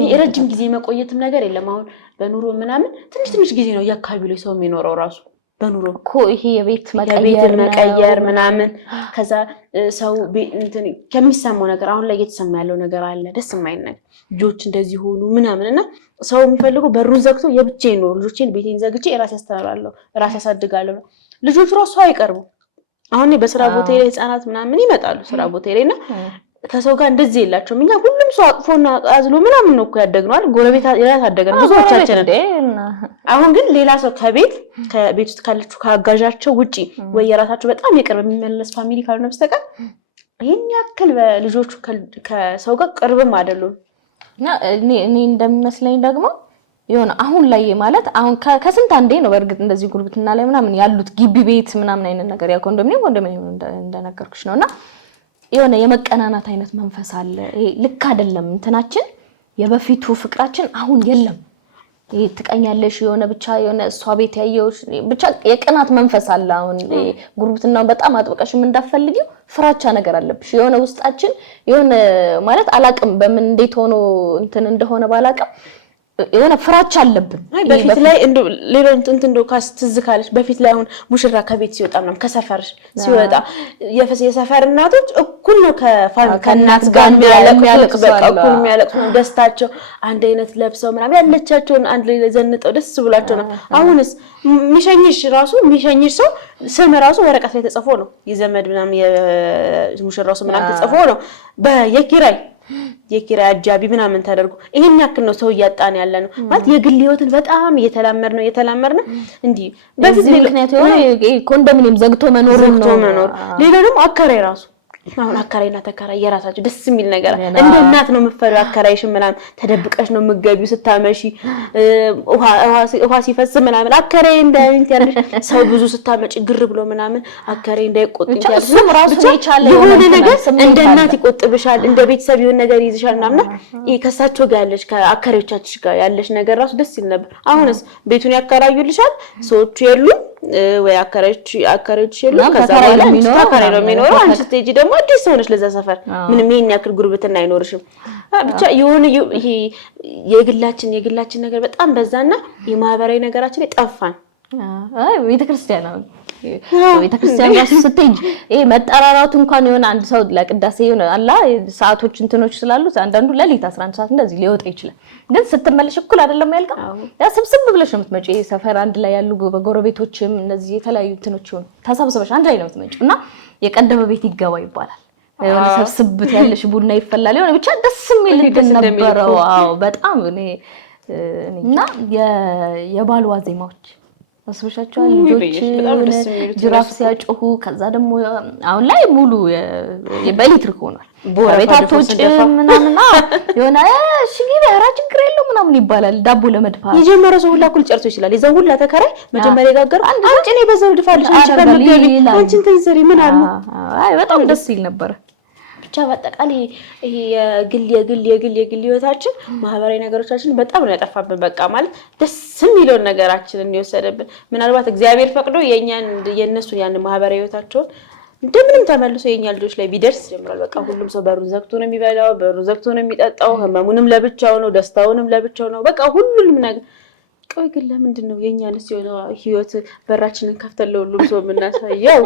የረጅም ጊዜ መቆየትም ነገር የለም። አሁን በኑሮ ምናምን ትንሽ ጊዜ ነው የአካባቢው ላይ ሰው የሚኖረው ራሱ በኑሮ እኮ ይሄ የቤት መቀየር ምናምን ከዛ ሰው እንትን ከሚሰማው ነገር አሁን ላይ እየተሰማ ያለው ነገር አለ። ደስ የማይል ነገር ልጆች እንደዚህ ሆኑ ምናምንና ሰው የሚፈልገው በሩን ዘግቶ የብቻዬን ነው ልጆቼን ቤቴን ዘግቼ ራሴ አስተምራለሁ ራሴ አሳድጋለሁ። ልጆች ራሱ አይቀርቡ። አሁን በስራ ቦታ ላይ ህፃናት ምናምን ይመጣሉ ስራ ቦታ ላይና ከሰው ጋር እንደዚህ የላቸውም። እኛ ሁሉም ሰው አቅፎና አዝሎ ምናምን ነው እኮ ያደግነው አይደል? ጎረቤት ያሳደገን ብዙዎቻችን። አሁን ግን ሌላ ሰው ከቤት ውስጥ ካለችው ካጋዣቸው ውጪ ወይ የራሳቸው በጣም የቅርብ የሚመለስ ፋሚሊ ካልሆነ በስተቀር ይሄን ያክል በልጆቹ ከሰው ጋር ቅርብም አይደሉም። እና እኔ እንደሚመስለኝ ደግሞ የሆነ አሁን ላይ ማለት አሁን ከስንት አንዴ ነው በእርግጥ እንደዚህ ጉርብትና ላይ ምናምን ያሉት ግቢ ቤት ምናምን አይነት ነገር ያ ኮንዶሚኒየም እንደነገርኩሽ ነውና የሆነ የመቀናናት አይነት መንፈስ አለ። ይሄ ልክ አይደለም። እንትናችን የበፊቱ ፍቅራችን አሁን የለም። ይሄ ትቀኛለሽ የሆነ ብቻ የሆነ እሷ ቤት ያየውሽ ብቻ የቅናት መንፈስ አለ። አሁን ጉርብትናው በጣም አጥብቀሽም እንዳትፈልጊው ፍራቻ ነገር አለብሽ። የሆነ ውስጣችን የሆነ ማለት አላቅም በምን እንዴት ሆኖ እንትን እንደሆነ ባላቅም የሆነ ፍራቻ አለብን። በፊት ላይ እንደው ሌላው እንደው ካስትዝ ካለሽ በፊት ላይ አሁን ሙሽራ ከቤት ሲወጣ ምናምን ከሰፈርሽ ሲወጣ የሰፈር እናቶች እኩል ነው ከእናት ጋር የሚያለቅሱ በቃ እኩል የሚያለቅሱ ነው። ደስታቸው አንድ አይነት ለብሰው ምናምን ያለቻቸውን አንድ ላይ ዘንጠው ደስ ብሏቸው ነው። አሁንስ የሚሸኝሽ ሰው ስም ራሱ ወረቀት ላይ ተጽፎ ነው የዘመድ ምናምን የሙሽራው ስም ምናምን ተጽፎ ነው የኪራይ አጃቢ ምናምን ተደርጎ ይሄን ያክል ነው ሰው እያጣን ያለ ነው ማለት የግል ህይወትን በጣም እየተላመድን እንዲህ በፊት ምክንያት የሆነ ኮንዶሚኒየም ዘግቶ መኖር ሌላ ደግሞ አከራይ ራሱ አሁን አከራይና ተከራይ የራሳቸው ደስ የሚል ነገር እንደ እናት ነው የምትፈሪው አከራይሽ ምናምን ተደብቀሽ ነው የምትገቢው ስታመሺ ውሃ ሲፈስ ምናምን አከራይ እንዳይንት ያለሽ ሰው ብዙ ስታመጪ ግር ብሎ ምናምን አከራይ እንዳይቆጥኝ ያለሽ እሱም ራሱ የቻለ የሆነ ነገር እንደ እናት ይቆጥብሻል እንደ ቤተሰብ የሆነ ነገር ይይዝሻል ምናምን ከሳቸው ጋር ያለሽ ከአከራዮቻችሽ ጋር ያለሽ ነገር ራሱ ደስ ይል ነበር። አሁንስ ቤቱን ያከራዩልሻል ሰዎቹ የሉም ወይ አከራዮች የሉም ከዛ በኋላ ተከራይ ነው የሚኖረው አንቺ ስትሄጂ ደግሞ አዲስ ሆነሽ ለዛ ሰፈር ምንም ይሄን ያክል ጉርብትና አይኖርሽም። ብቻ የሆነ ይሄ የግላችን ነገር በጣም በዛና የማህበራዊ ነገራችን ላይ ጠፋን። ቤተክርስቲያን ራሱ ስትሄጂ ይሄ መጠራራቱ እንኳን የሆነ አንድ ሰው ለቅዳሴ የሆነ አላ ሰዓቶች እንትኖች ስላሉት አንዳንዱ ለሊት 11 ሰዓት እንደዚህ ሊወጣ ይችላል። ግን ስትመለሽ እኩል አይደለም ያልቀው ያ ስብስብ ብለሽ ነው የምትመጪው። ሰፈር አንድ ላይ ያሉ በጎረቤቶችም እነዚህ የተለያዩ እንትኖች ይሆን ተሰብስበሽ አንድ ላይ ነው የምትመጪው እና የቀደመ ቤት ይገባ ይባላል። የሆነ ሰብስብት ያለሽ ቡና ይፈላል የሆነ ብቻ ደስ የሚል እንትን ነበረው። በጣም እና የባል ዋዜማዎች አስበሻቸዋል ልጆች ጅራፍ ሲያጮሁ ከዛ ደግሞ አሁን ላይ ሙሉ በኤሌክትሪክ ሆኗል። በቤታቶች ምናምን የሆነ እሺ ኧረ ችግር የለው ምናምን ይባላል። ዳቦ ለመድፋት የጀመረ ሰው ሁላ እኩል ጨርሶ ይችላል። የዛው ሁላ ተከራይ መጀመሪያ ያጋገሩ አንቺ እኔ በዛው ድፋልሽ አንቺ ከምትገቢ አንቺ እንትን ስሪ ምን አለ በጣም ደስ ይል ነበር። ብቻ በአጠቃላይ ይሄ የግል ህይወታችን ማህበራዊ ነገሮቻችን በጣም ነው ያጠፋብን። በቃ ማለት ደስ የሚለውን ነገራችንን የወሰደብን ምናልባት እግዚአብሔር ፈቅዶ የእነሱን ያን ማህበራዊ ህይወታቸውን እንደምንም ተመልሶ የኛ ልጆች ላይ ቢደርስ ጀምራል። በቃ ሁሉም ሰው በሩን ዘግቶ ነው የሚበላው፣ በሩን ዘግቶ ነው የሚጠጣው፣ ህመሙንም ለብቻው ነው፣ ደስታውንም ለብቻው ነው። በቃ ሁሉንም ነገር ቆይ ግን ለምንድን ነው የኛንስ ህይወት በራችንን ከፍተን ለሁሉም ሰው የምናሳየው?